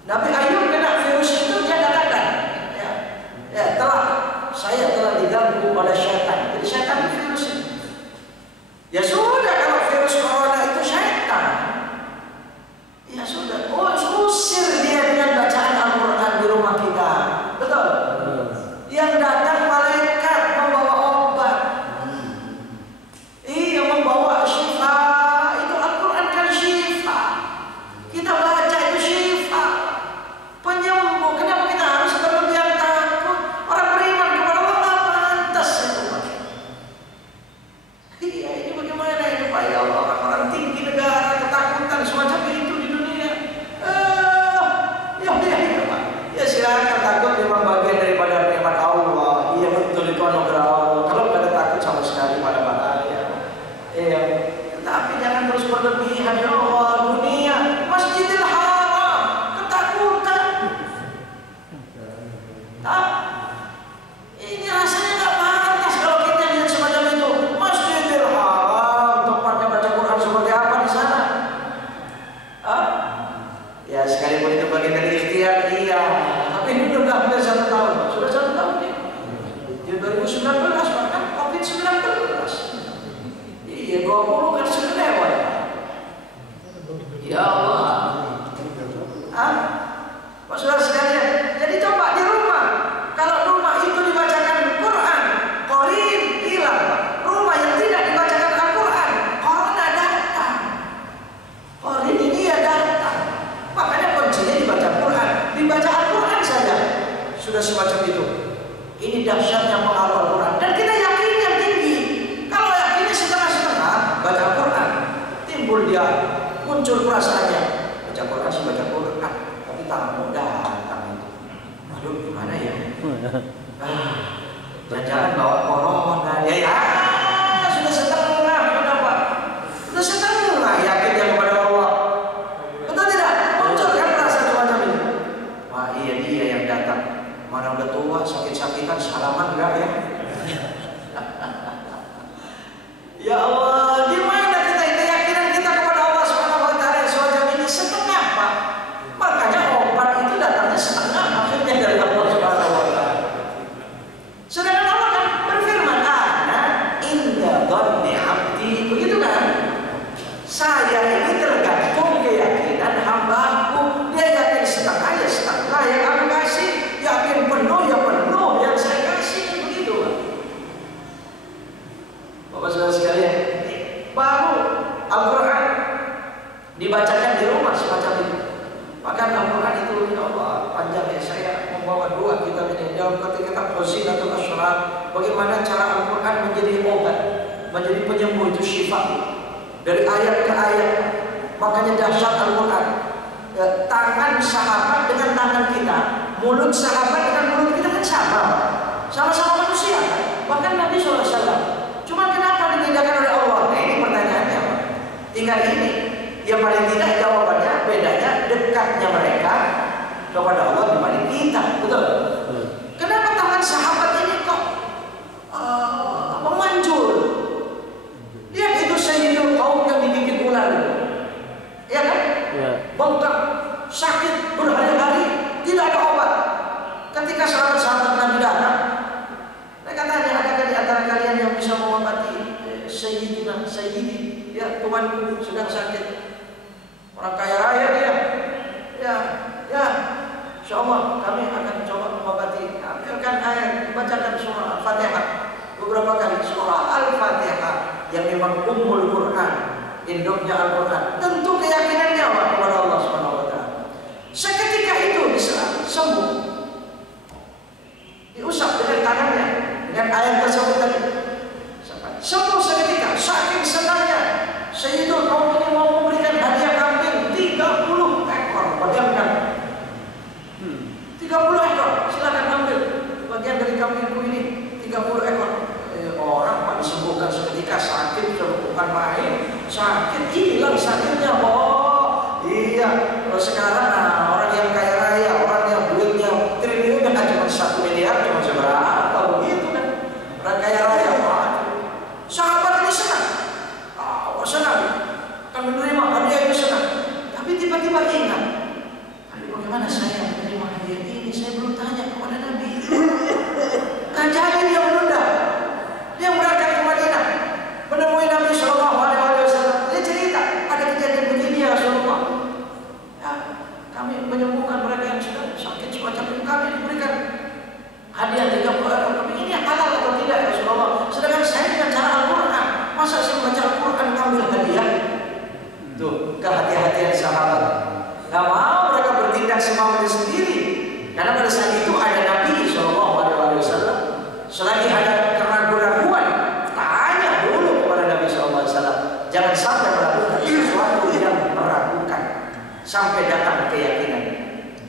Nabi Ayub kena virus itu, dia katakan, saya telah diganggu oleh syaitan. Jadi syaitan itu Ini dahsyatnya pengaruh Al-Quran. Dan kita yakin yang tinggi. Kalau yakinnya setengah-setengah, baca Al-Quran, timbul dia, muncul perasaannya. Baca Quran sih baca Quran, tapi tamu datang itu. Aduh, gimana ya? Jangan bawa corona. Ya, sudah setengah, kenapa? Sudah setengah yakin dia kepada Allah. Betul tidak? Muncul kan perasaan semacam ini. Wah, iya dia yang datang. Mana udah tua, sakit-sakitan, salaman enggak ya? Ya Allah, di mana kita keyakinan kita kepada Allah Subhanahu wa taala semacam ini setengah, Pak. Makanya obat itu datangnya setengah akhirnya dari Allah Subhanahu wa taala. Sedangkan Allah kan berfirman, "Ana inda dhanni 'abdi." Begitu kan? Saya ini tergantung keyakinan hamba-Ku. Dia yakin setengah ya setengah yang aku kasih, yakin penuh ya penuh yang saya kasih. Begitu, Pak. Bapak Saudara sekalian, baru Al-Quran dibacakan di rumah semacam itu. Bahkan Al-Quran itu, ya Allah, panjang ya, saya membawa dua kitab ini. Dalam kitab Khazinatul Asrar, bagaimana cara Al-Quran menjadi obat, menjadi penyembuh, itu syifa dari ayat ke ayat. Makanya dahsyat Al-Quran. Tangan sahabat dengan tangan kita, mulut sahabat dengan mulut kita kan sama-sama manusia. Bahkan Nabi SAW. Cuma kenapa dibedakan oleh Allah? Nah, ini pertanyaannya, Pak. Tinggal ini. Ya paling tidak jawabannya bedanya dekatnya mereka kepada Allah dibanding kita, betul? Kenapa tangan sahabat ini kok memanjur? Lihat itu Sayyidul Qaum yang digigit ular itu, ya kan? Ya. Bengkak, sakit berhari-hari, tidak ada obat. Ketika sahabat-sahabat Nabi datang, mereka tanya, adakah di antara kalian yang bisa mengobati Sayyidi, ya tuanku sedang sakit. Orang kaya raya dia, ya, insya Allah kami akan coba mengobati. Ambilkan ayat, bacakan surah Al-Fatihah beberapa kali. Surah Al-Fatihah yang memang ummul Quran, induknya Al-Quran. Tentu keyakinannya kepada Allah Subhanahu wa taala. Seketika itu sembuh, diusap dengan tangannya dengan ayat tersebut tadi. Sembuh seketika, saking senangnya Sayyidul Qaum ini mau memberikan hadiah kambing 30 ekor. Bayangkan 30 ekor, silakan ambil bagian dari kambingku ini 30 ekor. Orang Pak disembuhkan seketika, sakit bukan main, sakit hilang sakitnya. Oh iya, kalau sekarang orang yang kaya raya, orang yang duitnya triliun kan cuma 1 miliar, cuma seberapa begitu kan? Orang kaya raya, sahabat ini senang, senang akan menerima hadiah itu senang. Tapi tiba-tiba ingat, aduh bagaimana saya menerima hadiah ini? Saya belum tanya kepada Nabi. Kan jadi dia menunda. Dia berangkat ke Madinah, menemui Nabi SAW. Dia cerita, ada kejadian begini ya Rasulullah. Ya, kami menyembuhkan mereka yang sedang sakit semacam ini. Kami diberikan hadiah 30 ekor kambing. Ini halal atau tidak ya Rasulullah? Sedangkan saya dengan cara Al-Quran, masa saya membaca Al-Quran ngambil hadiah? Tuh, kehati-hatian sahabat. Gak mau mereka bertindak semaunya sendiri. Karena pada saat itu ada Nabi SAW. Selagi ada keraguan-raguan, tanya dulu kepada Nabi SAW. Jangan sampai melakukan sesuatu yang meragukan sampai datang keyakinan.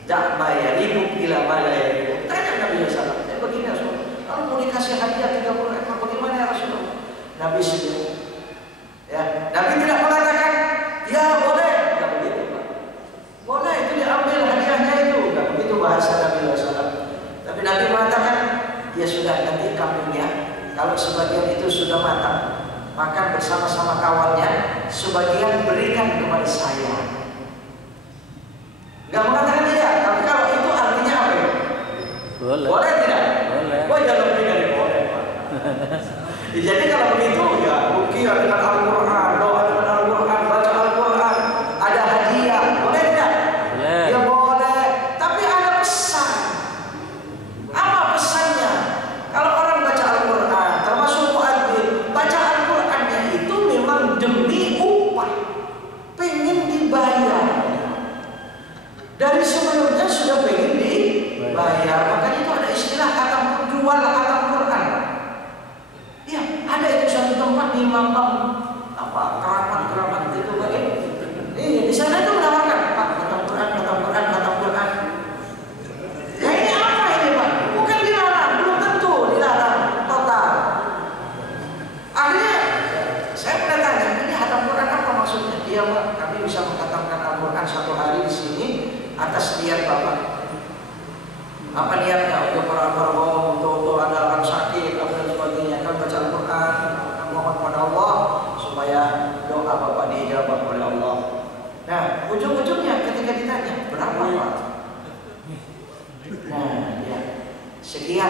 Dak maya ribut ila maya ribut. Tanya Nabi SAW. Begini Rasulullah, kalau mau dikasih hadiah 30 ekor, bagaimana ya Rasulullah? Nabi setuju. Ya, Nabi tidak mengatakan, ya boleh, tidak begitu Pak. Boleh itu diambil hadiahnya itu, tidak begitu bahasa Nabi SAW. Tapi Nabi mengatakan, ya sudah nanti kambingnya, kalau sebagian itu sudah matang, makan bersama-sama kawannya, sebagian berikan kepada saya. Nggak mengatakan iya, tapi kalau itu artinya apa ya? Boleh. Boleh tidak? Boleh. Wah jangan lebih dari boleh Pak. Jadi kalau begitu ya ruqyah dengan Al-Quran, doa dengan Al-Quran, baca Al-Quran, ada hadiah, boleh tidak? Boleh. Ya boleh. Tapi ada pesan. Apa pesannya? Kalau orang baca Al-Quran, termasuk muadzin, baca Al-Qurannya itu memang demi upah, pengen dibayar. Dari sebelumnya sudah pengen dibayar, makanya itu ada istilah kata jual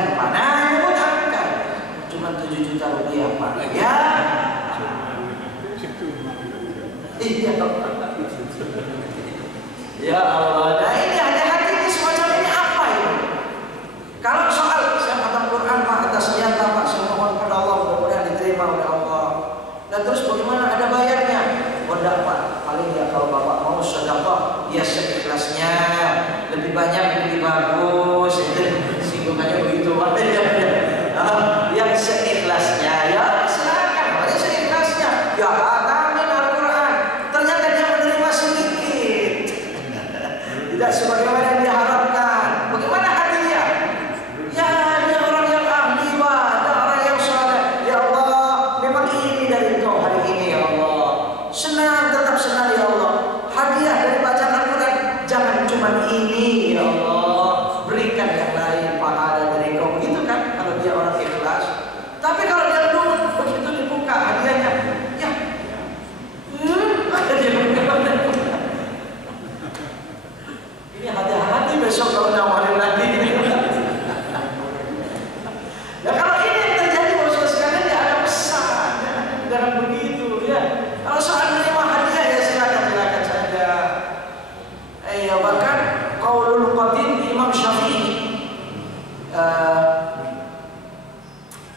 sekian Pak. Nah, nyebut angka. Cuma 7 juta rupiah Pak. Ya. Iya. Ya Allah. Nah ini hati-hati ini semacam ini apa ini? Kalau soal saya khatam Quran Pak atas nyata Pak, saya mohon pada Allah mudah-mudahan diterima oleh Allah. Dan terus bagaimana ada bayarnya? Oh enggak Pak, paling ya kalau Bapak mau sedekah ya seikhlasnya, lebih banyak lebih bagus. Singgungannya begitu Pak. Yang seikhlasnya ya silakan, namanya seikhlasnya. Ya katamin Al-Quran, ternyata dia menerima sedikit, tidak sebagaimana yang diharapkan. Bagaimana hatinya? Ya dia orang yang ahli ibadah, orang yang saleh. Ya Allah, memang ini dari Engkau hari ini ya Allah. Senang, tetap senang ya Allah. Hadiah dari bacaan Al-Quran jangan cuma ini ya Allah, berikan yang lain pahala dari Engkau. Begitu kan kalau dia orang ikhlas. Tapi kalau dia dulu begitu dibuka hadiahnya, ya ada dia ini hati-hati besok kalau nawarin lagi. Ya kalau ini yang terjadi bos sekalian ya ada pesan, jangan begitu ya. Kalau soal menerima hadiah ya silakan saja. Ya bahkan qaulul qadim Imam Syafi'i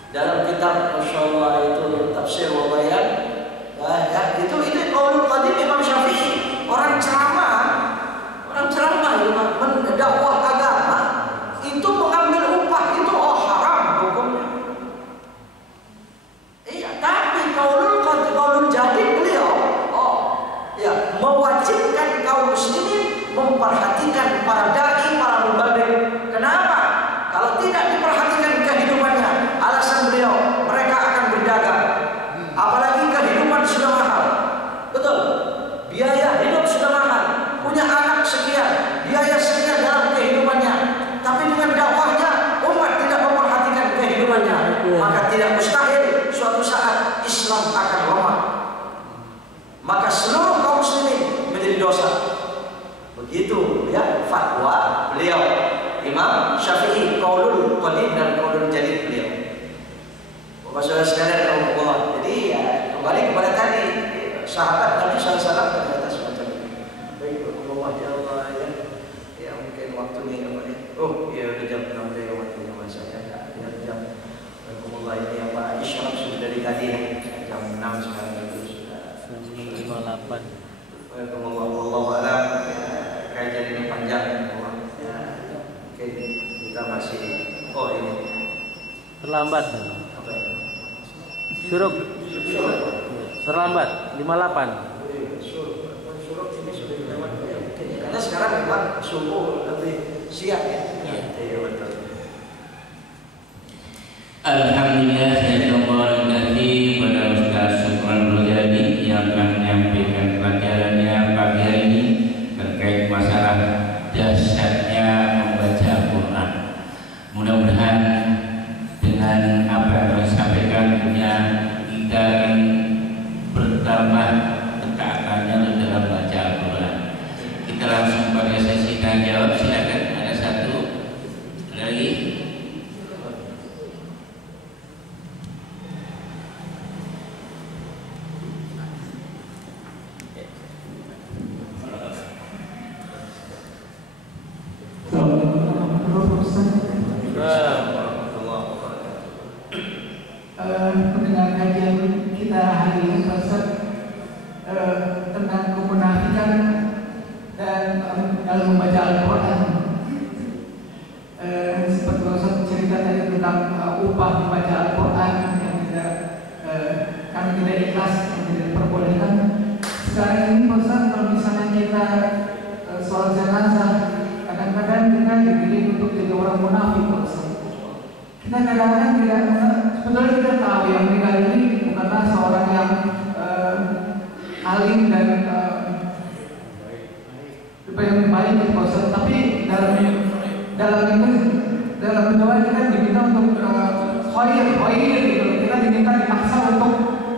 dalam kitab Masya Allah itu tafsir wa bayan, ya, itu qaulul qadim Imam Syafi'i, orang ceramah mendakwah agama itu mengambil upah itu haram hukumnya. Iya, tapi qaulul jadid beliau ya mewajibkan kaum muslimin memperhatikan para dai, para mubaligh. Kenapa? Kalau tidak diperhatikan kehidupannya, alasan beliau mereka akan berdagang. Apalagi kehidupan sudah mahal. Betul. Biaya hidup sudah mahal. Punya anak sekian, biaya sekian dalam kehidupannya. Tapi dengan dakwahnya umat tidak memperhatikan kehidupannya, maka tidak mustahil suatu saat Islam akan lemah. Maka seluruh kaum muslimin menjadi dosa. Begitu ya fatwa beliau Imam Syafi'i, qaulul qadim dan qaulul jadid beliau. Bapak saudara sekalian Allah. Jadi ya kembali kepada tadi sahabat Nabi SAW ternyata semacam ini. Baik, Allah ya Allah ya. Ya mungkin waktunya apa ya? Oh ya udah jam 6 dari waktunya masa ya. Ya jam Allah ini apa isyarat sudah dari tadi ya. Jam 6 sekarang itu sudah 9:58. Allah alam. Kajian ini panjang ya. Oke, kita masih ini Terlambat. apa ya? Syuruk. Terlambat 58. Syuruk ini sudah lewat ya. Karena sekarang memang subuh lebih siang ya. Iya betul. Alhamdulillah saya coba nanti pada Ustaz Sukron Rojadi yang akan menyampaikan pelajarannya pagi hari ini terkait masalah dasarnya membaca Quran. Mudah-mudahan dengan apa yang telah disampaikan kita akan bertambah ketaatannya dalam baca Al-Quran. Kita langsung pada sesi tanya jawab. Silakan, ada satu lagi. Pendengar kajian kita hari ini tentang kemunafikan dan dalam membaca Al-Quran. Seperti Ustaz cerita tadi tentang upah membaca Al-Quran yang kami tidak ikhlas, yang tidak diperbolehkan. Sekarang ini Ustaz, kalau misalnya kita sholat jenazah, kadang-kadang kita digiring untuk jadi orang munafik Ustaz. Kita kadang-kadang tidak sebetulnya kita tahu yang meninggal ini bukanlah seorang yang alim dan yang baik Ustaz, tapi dalam doa kita diminta untuk khair gitu. Kita diminta dipaksa untuk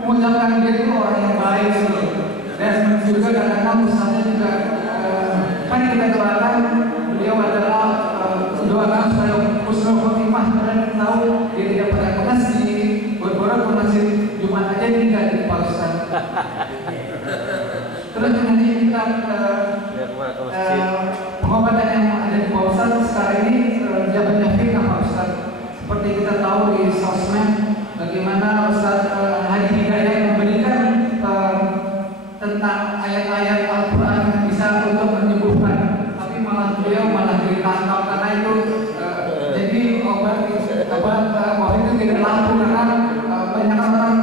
mengucapkan dia itu orang yang baik gitu. Dan juga kadang-kadang misalnya juga kan kita doakan beliau adalah doakan supaya husnul khotimah dan Terus nanti kita pengobatan yang ada di Pak Ustadz sekarang ini jawabannya fikih Pak Ustadz. Seperti kita tahu di sosmed bagaimana Ustadz Hadi Hidayat memberikan tentang ayat-ayat Al-Quran yang bisa untuk menyembuhkan, tapi malah beliau malah ditangkap karena itu jadi obat itu tidak laku karena banyak orang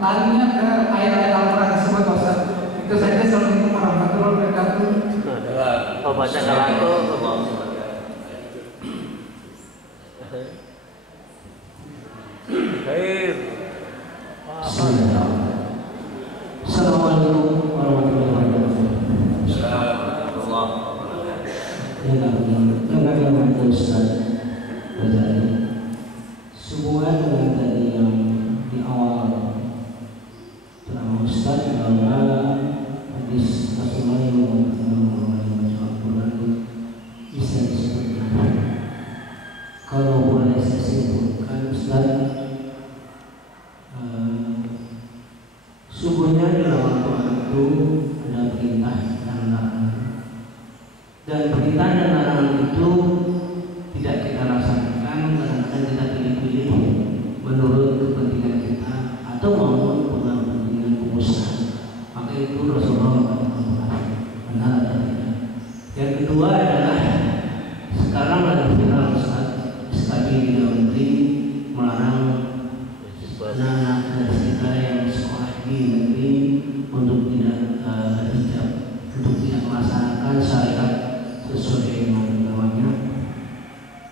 larinya ke ayat-ayat Al-Quran tersebut Ustadz. Itu saja. Assalamualaikum warahmatullahi wabarakatuh. Obatnya nggak laku. Assalamualaikum warahmatullahi wabarakatuh. Yang Ustaz Ghazali, sehubungan dengan tadi yang di awal ceramah Ustaz bahwa hadis Rasulullah yang mengatakan Al-Quran bisa disebutkan. Kalau boleh saya simpulkan Ustaz, sungguhnya dalam Al-Quran itu ada perintah dan larangan, dan perintah dan larangan itu tidak kita laksanakan kadang-kadang kita pilih-pilih menurut kepentingan kita atau maupun kepentingan pengusaha. Maka itu Rasulullah mengatakan benar atau tidak. Yang kedua adalah sekarang ada viral Ustaz, SKB di dalam negeri melarang anak-anak dari kita yang sekolah di negeri untuk tidak berhijab, untuk tidak melaksanakan syariat sesuai dengan agamanya.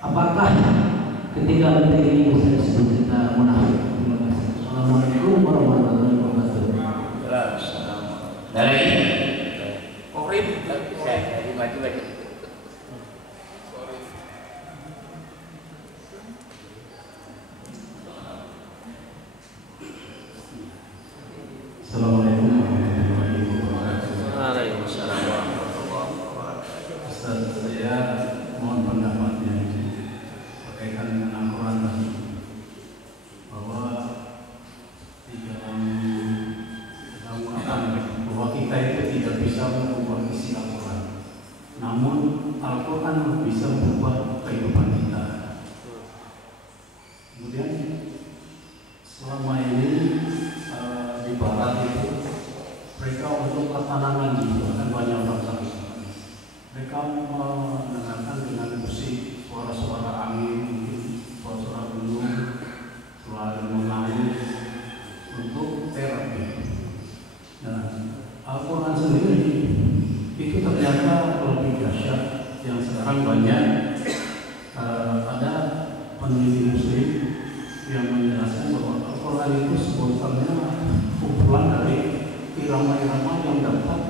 Apakah ketika menteri ini bisa disebut kita munafik? Terima kasih. Assalamualaikum warahmatullahi wabarakatuh. Dari Muhrim, saya maju lagi. Assalamualaikum warahmatullahi wabarakatuh. Waalaikumsalam warahmatullahi wabarakatuh. Ustaz, saya mohon pendapatnya berkaitan dengan Al-Quran tadi, bahwa di dalam bahwa kita itu tidak bisa mengubah isi Al-Quran, namun Al-Quran bisa mengubah kehidupan kita. Kemudian selama ini di barat itu mereka untuk ketenangan juga kan banyak orang sakit. Mereka mendengarkan dengan musik, suara-suara angin, suara-suara gunung, suara mengalir untuk terapi. Nah, Al-Quran sendiri itu ternyata lebih dahsyat. Yang sekarang banyak ada peneliti Muslim yang menjelaskan bahwa Al-Quran itu sebetulnya kumpulan dari irama-irama yang dapat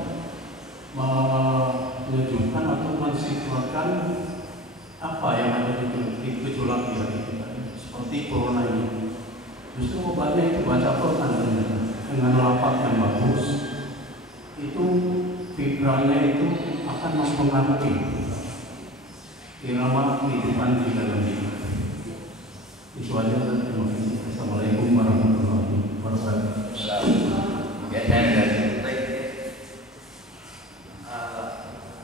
menyejukkan atau mensinkronkan apa yang ada di gejolak di hati kita, seperti corona ini. Justru obatnya itu baca Quran dengan lafaz yang bagus, itu vibranya itu akan mempengaruhi irama kehidupan di dalam diri. Itu aja. Terima kasih. Assalamualaikum warahmatullahi wabarakatuh.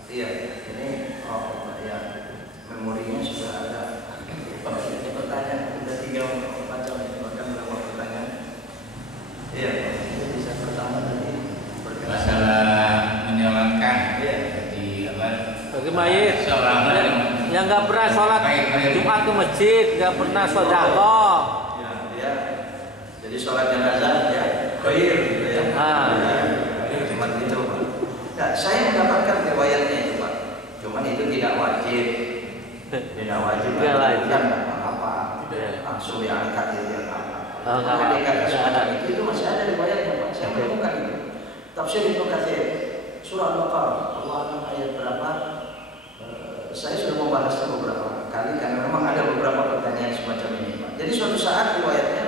Iya, ini ya memorinya sudah ada. Ini pertanyaan sudah 3 macam bahkan berapa pertanyaan? Iya, bisa pertama tadi masalah menyolatkan di apa? Bagi mayit Seorang yang nggak pernah sholat Jumat ke masjid, nggak pernah sedekah. Ya, jadi sholat jenazah ya, khair gitu ya. Cuma itu, Pak. Nah, saya mendapatkan riwayatnya itu, Pak. Cuman itu tidak wajib. Tidak wajib. Tidak wajib. Kan apa-apa. Langsung diangkat itu ya, Pak. Ada. Itu masih ada riwayatnya, Pak. Saya menemukan itu. Tafsir Ibnu Katsir, surah Al-Baqarah, Allah ayat berapa? Saya sudah membahasnya beberapa kali karena memang ada beberapa pertanyaan semacam ini, Pak. Jadi suatu saat riwayatnya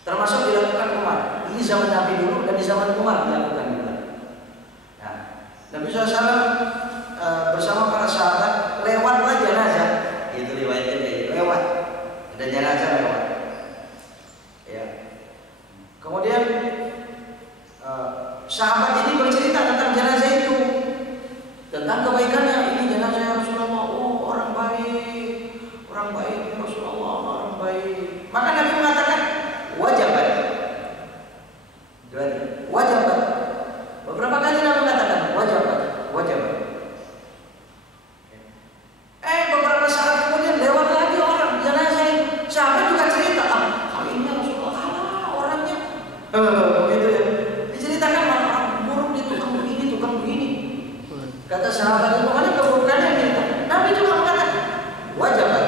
termasuk dilakukan Umar. Ini zaman Nabi dulu dan di zaman Umar dilakukan juga. Nah, Nabi SAW bersama para sahabat lewatlah jenazah. Itu riwayatnya lewat. Ada jenazah lewat. Ya. Kemudian baik. Maka Nabi mengatakan wajibat. Wajibat. Beberapa kali Nabi mengatakan wajibat. Beberapa saat kemudian lewat lagi orang jenazah itu. Sahabat juga cerita, kali ini Rasulullah orangnya begitu ya. Diceritakan orang buruk di tukang begini. Kata sahabat itu mana keburukannya gitu. Nabi juga mengatakan wajibat.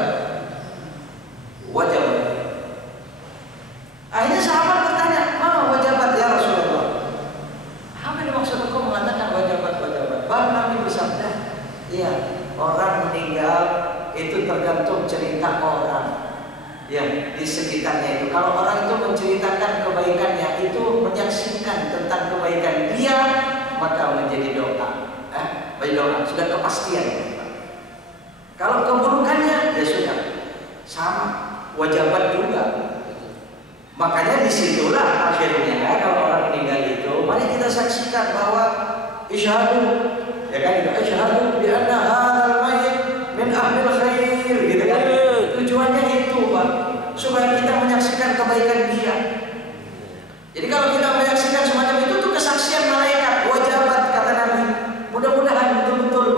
Akhirnya sahabat bertanya, wajibat ya Rasulullah? Apa yang maksud engkau mengatakan wajibat? Baru Nabi bersabda, iya, orang meninggal itu tergantung cerita orang ya di sekitarnya itu. Kalau orang itu menceritakan kebaikannya, itu menyaksikan tentang kebaikan dia, maka menjadi doa. Doa sudah kepastian. Kalau keburukannya ya sudah sama, wajibat juga. Makanya disitulah akhirnya kalau orang meninggal itu, mari kita saksikan bahwa isyhadu, ya kan, isyhadu bi anna hadzal mayyit min ahlil khair, gitu kan. Tujuannya itu, Pak, supaya kita menyaksikan kebaikan dia. Jadi kalau kita menyaksikan semacam itu tuh kesaksian malaikat, wajibat kata Nabi. Mudah-mudahan betul-betul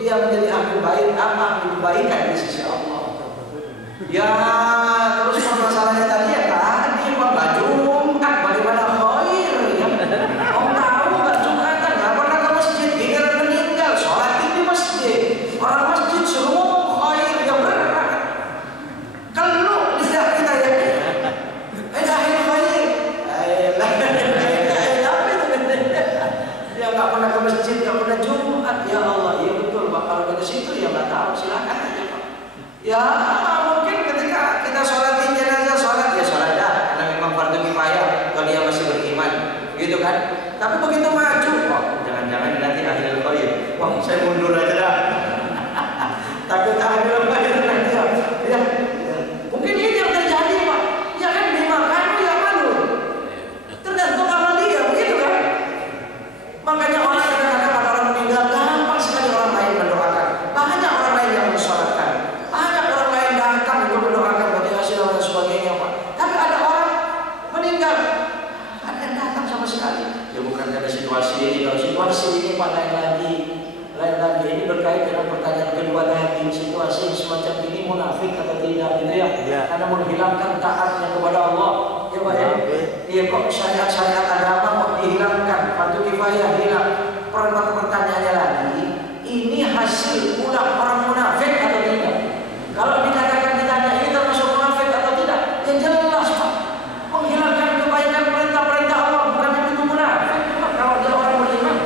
dia menjadi ahli baik, kebaikan di sisi Allah. Ya, terus permasalahannya tadi ya tadi Pak Jumat bagaimana khair ya. Tahu nggak Jumatan nggak pernah ke masjid, giliran meninggal sholat di masjid. Orang masjid suruh khair yang berat. Kalau lidah kita ya, ahli khair, dia nggak pernah ke masjid, nggak pernah Jumat. Ya Allah, ya betul Pak. Kalau dari situ ya nggak tahu, silakan aja Pak. Ya mungkin ketika kita sholatin jenazah, sholat dah, karena memang fardu kifayah kalau dia masih beriman, gitu kan. Tapi begitu maju, jangan-jangan nanti ahlul khair. Saya mundur aja dah. Takut ahlul khair nanti ya. Mungkin ini yang terjadi Pak. Ya kan dimakan ya malu. Tergantung amal dia, begitu kan. Makanya orang kadang-kadang ada orang meninggal, gampang sekali orang lain mendoakan. Banyak orang lain yang mensolatkan. Banyak orang lain datang untuk mendoakan bagi hasil dan sebagainya Pak. Tapi ada orang meninggal, ada yang datang sama sekali. Ya bukan karena situasi ini. Kalau situasi ini Pak lain lagi. Ini berkait dengan pertanyaan kedua tadi. Situasi semacam ini munafik atau tidak gitu ya. Karena menghilangkan taatnya kepada Allah. Ya Pak ya. Iya kok syariat-syariat agama kok dihilangkan, fardu kifayah hilang. Pertanyaannya lagi, ini hasil ulah orang munafik atau tidak? Kalau dikatakan ditanya ini termasuk munafik atau tidak? Ya jelas Pak. Menghilangkan kebaikan perintah-perintah Allah bukan itu munafik. Kalau dia orang beriman,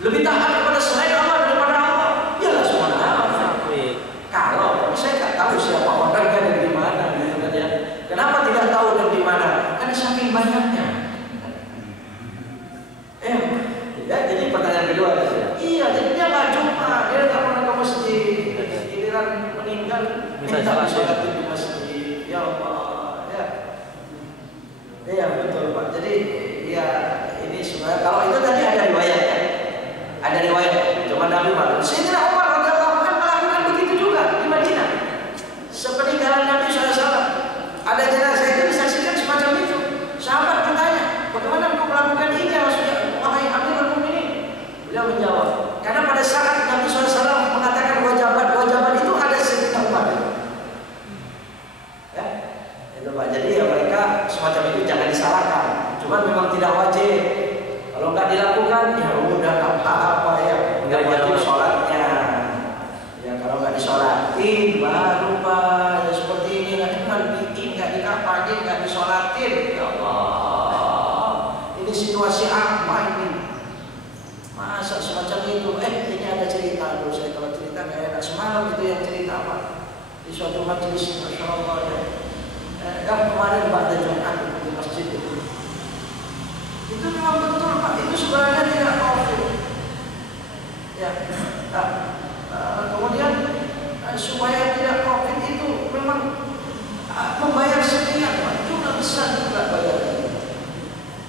lebih taat kepada selain Allah daripada Allah, ialah semua munafik. Kalau saya nggak tahu siapa orangnya dan di mana, gitu kan ya. Kenapa tidak tahu dan di mana? Karena saking banyaknya. Ya, jadi pertanyaan kedua iya, jadi dia nggak Jumat, dia nggak pernah ke masjid. Giliran meninggal minta sholat di masjid. Ya Allah, ya. Iya betul Pak. Jadi ya ini sebenarnya kalau itu tadi ada riwayat ya. Ada riwayat. Cuma Nabi malu. Sayyidina Umar radhiyallahu anhu melakukan begitu juga di Madinah. Sepeninggalan Nabi SAW, ada jenazah itu disaksikan semacam itu. Sahabat bertanya, bagaimana engkau melakukan ini ya Rasulullah? Wahai Amirul Mukminin. Beliau menjawab, karena pada saat Nabi SAW mengatakan wajibat itu ada Sayyidina Umar. Ya, itu Pak. Jadi ya mereka semacam itu jangan disalahkan. Cuma memang tidak wajib. Kalau nggak dilakukan, ya udah nggak apa-apa ya. Nggak wajib sholatnya. Ya kalau nggak disolatin, baru Pak. Ya seperti ini nggak dikapanin, nggak disolatin. Ya Allah, ini situasi apa ini? Masa semacam itu? Ini ada cerita dulu. Saya kalau cerita nggak enak. Semalam itu yang cerita Pak di suatu majelis, Masya Allah ya. Kemarin Pak ada Jumat di masjid itu memang betul Pak, itu sebenarnya tidak COVID ya. Kemudian supaya tidak COVID itu memang membayar sekian Pak, jumlah besar juga bayarnya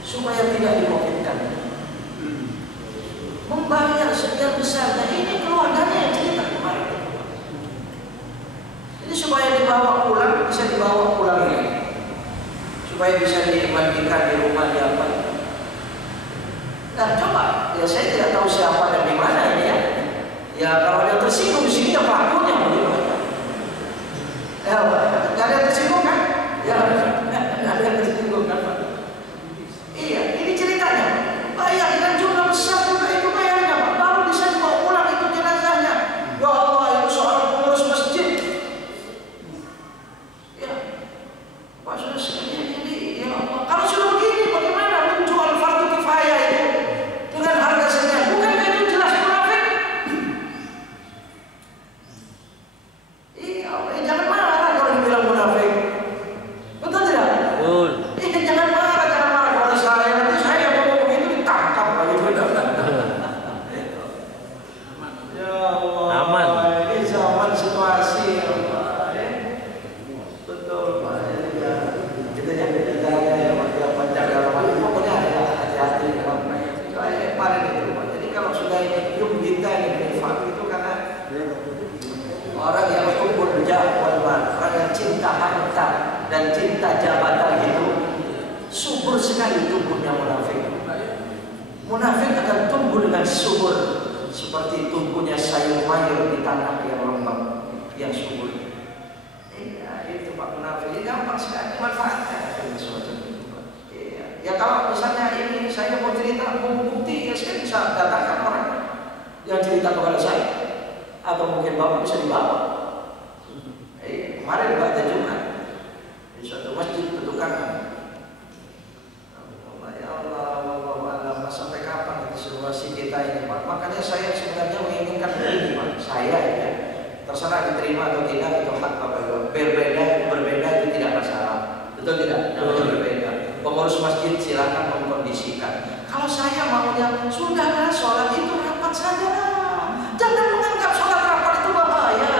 supaya tidak di-COVID-kan, membayar sekian besar. Nah ini keluarganya yang cerita kemarin. Jadi supaya dibawa pulang bisa dibawa pulang ini supaya bisa dimandikan di rumah di apa. Nah coba, ya saya tidak tahu siapa dan di mana ini ya. Ya kalau dia tersinggung di sini ya pelakunya begitu. Ya, nggak ada yang tersinggung kan? Ya, nggak ada yang tersinggung kan? Iya, ini ceritanya. Bayangkan jumlah besar juga itu bayarnya, Pak. Baru bisa dibawa pulang itu jenazahnya. Ya Allah, itu seorang pengurus masjid. Ya, Pak sudah sekalian ini. Ya Allah, kalau sudah begini, bagaimana menjual fardu kifayah itu dengan harga sekian? Bukankah itu jelas munafik? Iya, jangan marah kalau dibilang munafik. Betul tidak? Betul. Jangan marah kalau saya nanti saya ngomong begitu ditangkap lagi. Ya Allah. Aman. Ini zaman situasi ya Allah. Betul Pak. Ya, kita jaga ya Pak. Jaga pokoknya hati-hati ya Pak. Saya kemarin itu Pak. Jadi kalau sudah ini hidup kita ini berifat itu karena orang yang kubur jabatan, orang yang cinta harta dan cinta jabatan itu subur sekali tubuhnya munafik. Munafik akan tumbuh dengan subur seperti tumbuhnya sayur mayur di tanah yang lembab, yang subur. Iya, itu Pak munafik. Ini gampang sekali manfaatnya. Iya. Ya kalau misalnya ini saya mau cerita, mau bukti, ya saya bisa datangkan orang yang cerita kepada saya. Atau mungkin Bapak bisa dibawa. Kemarin pada Jumat di suatu masjid Petukan. Ya Allah, sampai kapan situasi kita ini Pak? Makanya saya sebenarnya menginginkan begini Pak. Saya ya, terserah diterima atau tidak itu hak Bapak Ibu. Berbeda itu tidak masalah. Betul tidak? Namanya berbeda. Pengurus masjid silakan mengkondisikan. Kalau saya maunya sudahlah sholat itu rapat saja. Jangan menganggap sholat rapat itu bahaya.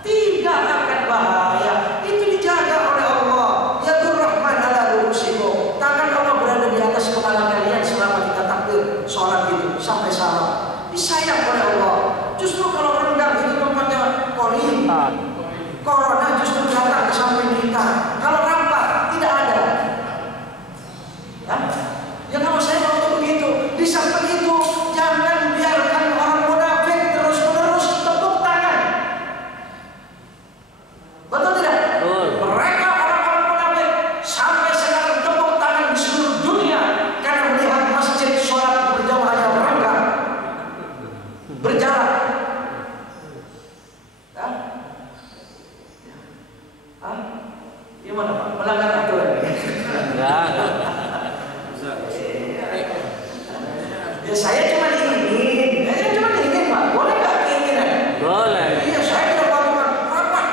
Tidak akan bahaya. Itu dijaga oleh Allah. Ya Rahman ala rusikum. Tangan Allah berada di atas kepala kalian selama kita takbir sholat itu sampai salam. Disayang oleh Allah. Justru kalau rendah itu tempatnya kori. Corona justru datang ke samping kita. Kalau rapat tidak ada. Ya kalau saya mau begitu. Di samping itu jangan biarkan orang munafik terus-menerus tepuk tangan. Betul tidak? Betul. Mereka orang-orang munafik sampai sekarang tepuk tangan di seluruh dunia karena melihat masjid sholat berjamaah yang renggang berjalan. Gimana Pak? Melanggar aturan? Enggak. Ya saya cuma ingin, Pak. Boleh nggak keinginan? Boleh. Iya, saya tidak melakukan rapat.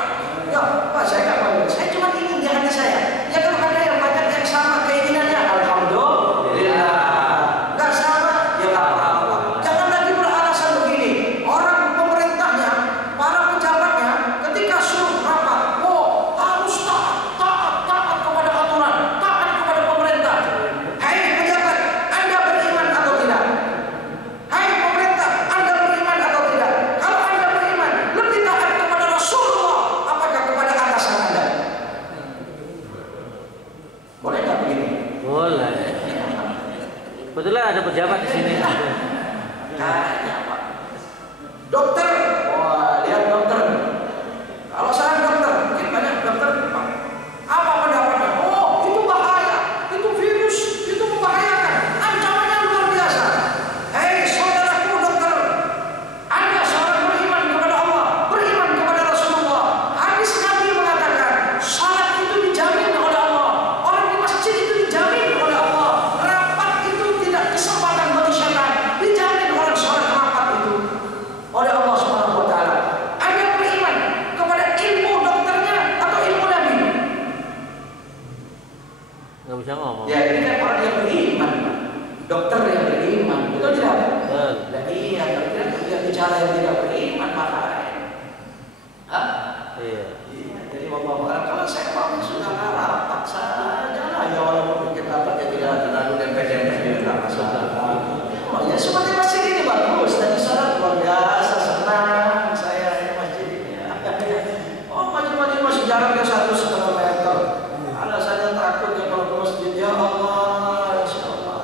Ya, Pak, saya nggak mau. Saya cuma ingin di hati saya. Ya kalau ada yang banyak yang sama keinginannya, alhamdulillah. Nggak sama, ya nggak apa-apa. Jangan lagi beralasan begini. Orang pemerintahnya, para pejabatnya, ketika suruh rapat, harus taat kepada aturan, taat kepada pemerintah. Hai pejabat, Anda beriman atau tidak? Hai pemerintah, Anda beriman atau tidak? Kalau Anda beriman, lebih taat kepada Rasulullah, apakah kepada atasan Anda? Boleh nggak begini? Boleh. Kebetulan ada pejabat di sini. Tanya Pak. Dokter, wah lihat dokter. Kalau saya dokter, mungkin banyak dokter Pak. Apa pendapatnya? Oh itu bahaya, itu virus, itu membahayakan, ancamannya luar biasa. Hei saudaraku dokter, Anda seorang beriman kepada Allah, beriman kepada Rasulullah. Hadis Nabi mengatakan, salat itu dijamin oleh Allah, orang di masjid itu dijamin oleh Allah, rapat itu tidak kesempatan bagi setan, dijamin orang sholat rapat itu oleh Allah Subhanahu Wa Taala. Anda beriman kepada ilmu dokternya atau ilmu Nabi? Nggak bisa ngomong. Ya ini kan orang yang beriman, Pak. Dokter yang beriman, betul tidak? Betul. Nah, iya, kalau dia bicara yang tidak beriman maka, Iya. jadi kalau saya mau sudah rapat saja lah ya walaupun mungkin rapatnya tidak terlalu dempet-dempet tidak masalah. Oh ya seperti masjid ini bagus, tadi sholat luar biasa senang saya ini masjid ini. jaraknya 1,5 meter. Alasannya takut ya kalau ke masjid. Ya Allah, insya Allah.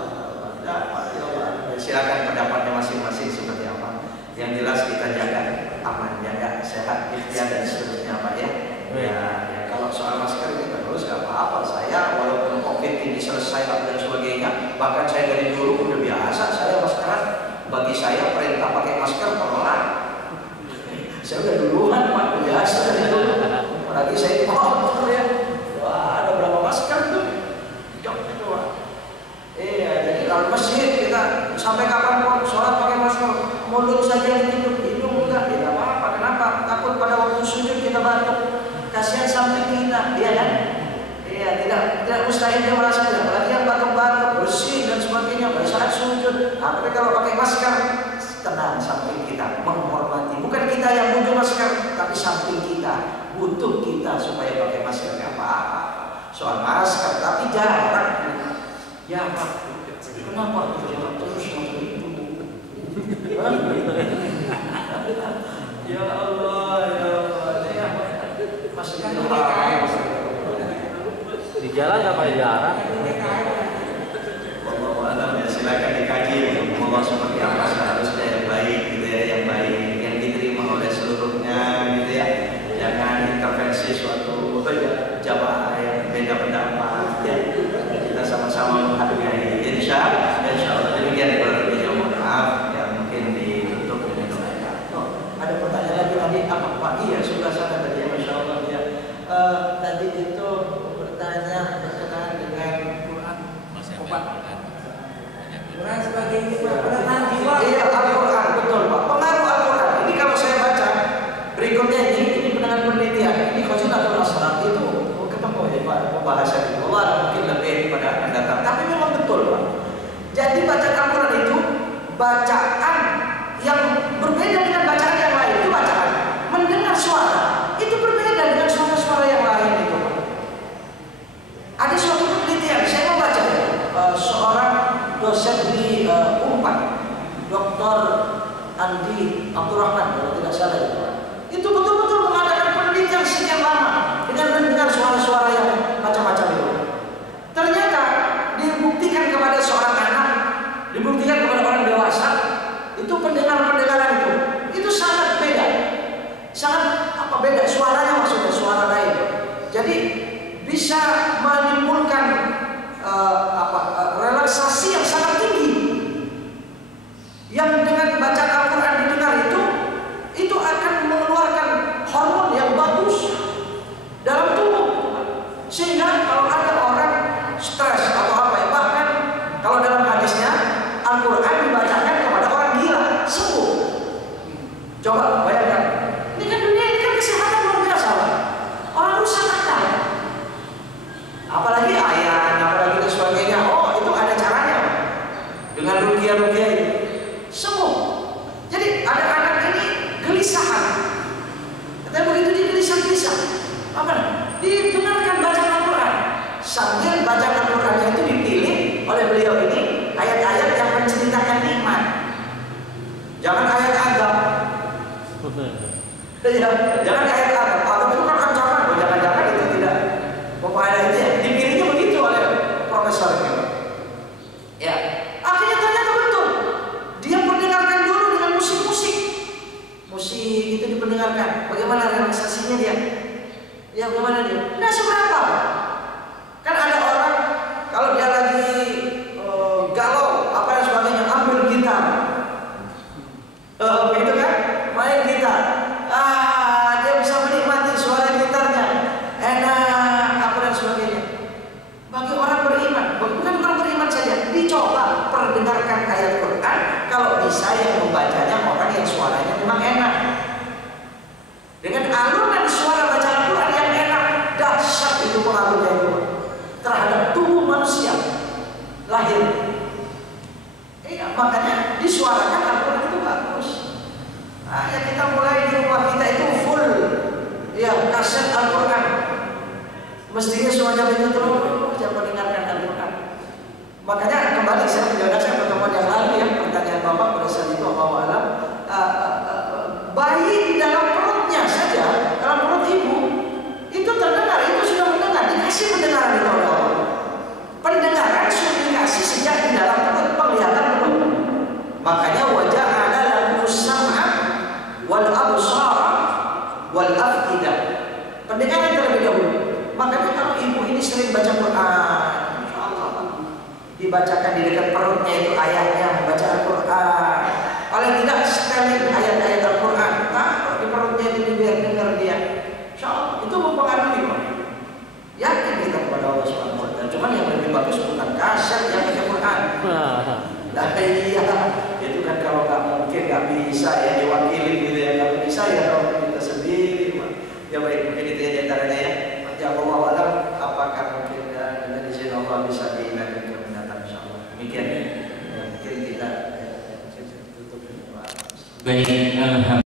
Silakan pendapatnya masing-masing seperti apa. Yang jelas kita jaga aman, jaga sehat, ikhtiar dan seterusnya Pak ya. Ya, kalau soal masker ini terus nggak apa-apa. Saya walaupun COVID ini selesai dan sebagainya, bahkan saya dari dulu udah biasa saya maskeran. Bagi saya perintah pakai masker pelan. Saya udah duluan Pak, biasa dari dulu. Apalagi saya motor ya. Wah, ada berapa masker tuh? Jok itu Pak. Iya, jadi kalau masjid kita sampai kapan pun sholat pakai masker, mulut saja yang ditutup, hidung enggak, ya nggak apa-apa. Kenapa? Takut pada waktu sujud kita batuk, kasihan samping kita, iya kan? Iya, tidak mustahil dia merasa tidak. Apalagi yang batuk-batuk, bersih dan sebagainya pada saat sujud. Tapi kalau pakai masker, tenang samping kita, menghormati. Bukan kita yang butuh masker, tapi samping kita butuh kita supaya pakai masker nggak apa-apa. Soal masker, tapi jarak. Ya Pak, kenapa jarak terus macam itu? Ya Allah, ya Allah, masih Di jalan nggak pakai jarak. Ya, silakan dikaji mau seperti apa seharusnya yang baik gitu ya, yang baik yang diterima oleh seluruhnya gitu ya. Jangan intervensi suatu jamaah yang beda pendapat ya. Kita sama-sama menghargai. Insya Allah demikian. Kalau lebih mohon maaf ya, mungkin ditutup dengan doa. Ada pertanyaan lagi tadi apa Pak? Iya sudah sana tadi ya, Masya Allah ya. Tadi itu bertanya berkenaan dengan Quran obat. Quran sebagai penenang jiwa. Iya Al-Quran betul Pak. Pengaruh Al-Quran. Ini kalau saya baca berikutnya ini dengan penelitian ini Khazinatul Asrar itu ketemu ya Pak pembahasan itu. Allah mungkin lebih pada akan datang. Tapi memang betul Pak. Jadi bacaan Al-Quran itu bacaan yang berbeda dengan bacaan yang lain. Itu bacaan. Mendengar suara itu berbeda dengan suara-suara yang lain itu Pak. Ada suatu penelitian saya mau baca seorang dosen di Unpad, Dr. Andi Abdurrahman kalau tidak salah itu betul-betul mengadakan penelitian sekian lama dengan mendengar suara-suara yang macam-macam itu. Ternyata dibuktikan kepada seorang anak, dibuktikan kepada orang dewasa, itu pendengaran itu sangat beda, sangat beda suaranya, maksudnya suara lain. Jadi bisa menimbulkan relaksasi yang sangat tinggi. Yang dengan bacaan Al-Quran didengar itu akan mengeluarkan hormon yang bagus dalam tubuh. Sehingga kalau ada orang stres atau apa ya, bahkan kalau dalam hadisnya Al-Quran dibacakan kepada orang gila sembuh. Coba bayangkan, ini kan dunia ini kan kesehatan luar biasa. Orang rusak akal. Apalagi ayat, apalagi dan sebagainya. Oh itu ada caranya dengan ruqyah itu sembuh. Jadi ada anak ini gelisahan, katanya begitu dia gelisah. Apa? Didengarkan bacaan Al-Quran. Sambil bacaan Al-Quran itu dipilih oleh beliau ini ayat-ayat yang menceritakan nikmat. Jangan ayat azab. Jangan ayat azab. Azab itu kan ancaman. Jangan-jangan itu tidak memfaedah itu ya. Dipilihnya begitu oleh profesor itu. Ya, akhirnya ternyata betul. Dia mendengarkan dulu dengan musik-musik. Musik itu dipendengarkan. Bagaimana relaksasinya dia? Ya bagaimana dia? Nah seberapa? Kan ada orang kalau dia lagi galau apa dan sebagainya ambil gitar, gitu kan? Main gitar. Dia bisa menikmati suara gitarnya, enak apa dan sebagainya. Bagi orang beriman, bukan orang beriman saja, dicoba perdengarkan ayat Quran. Kalau bisa yang membacanya orang yang suaranya memang enak. Dengan alunan suara bacaan Quran yang enak, dahsyat itu pengaruhnya itu terhadap tubuh manusia lahir. Iya, makanya disuarakan Al-Quran itu bagus. Nah, ya kita mulai di rumah kita itu full, ya kaset Al-Quran. Mestinya semuanya itu terus jangan mendengarkan Al-Quran. Makanya kembali saya menjelaskan pertemuan yang lalu ya, pertanyaan Bapak pada saat itu Allah bayi di dalam perutnya saja, dalam perut ibu itu ternyata Pendengaran terlebih dahulu. Makanya kalau ibu ini sering baca Quran, insya Allah dibacakan di dekat perutnya itu ayatnya, membaca Al-Quran. Paling tidak sekali ayat-ayat Al-Quran, taruh di perutnya itu biar dengar dia. Insya Allah itu mempengaruhi. Yakin kita kepada Allah Subhanahu Wa Taala. Cuman yang lebih bagus bukan kaset yang baca Quran. Nah iya, itu kan kalau nggak mungkin nggak bisa ya diwakili gitu ya, kalau bisa ya kalau kita sendiri. Ya baik, mungkin itu ya diantaranya ya. Ya Allah alam, apakah mungkin dengan izin Allah bisa dilanjutkan mendatang insyaallah. Demikian. Mungkin kita tutup. Baik, alhamdulillah.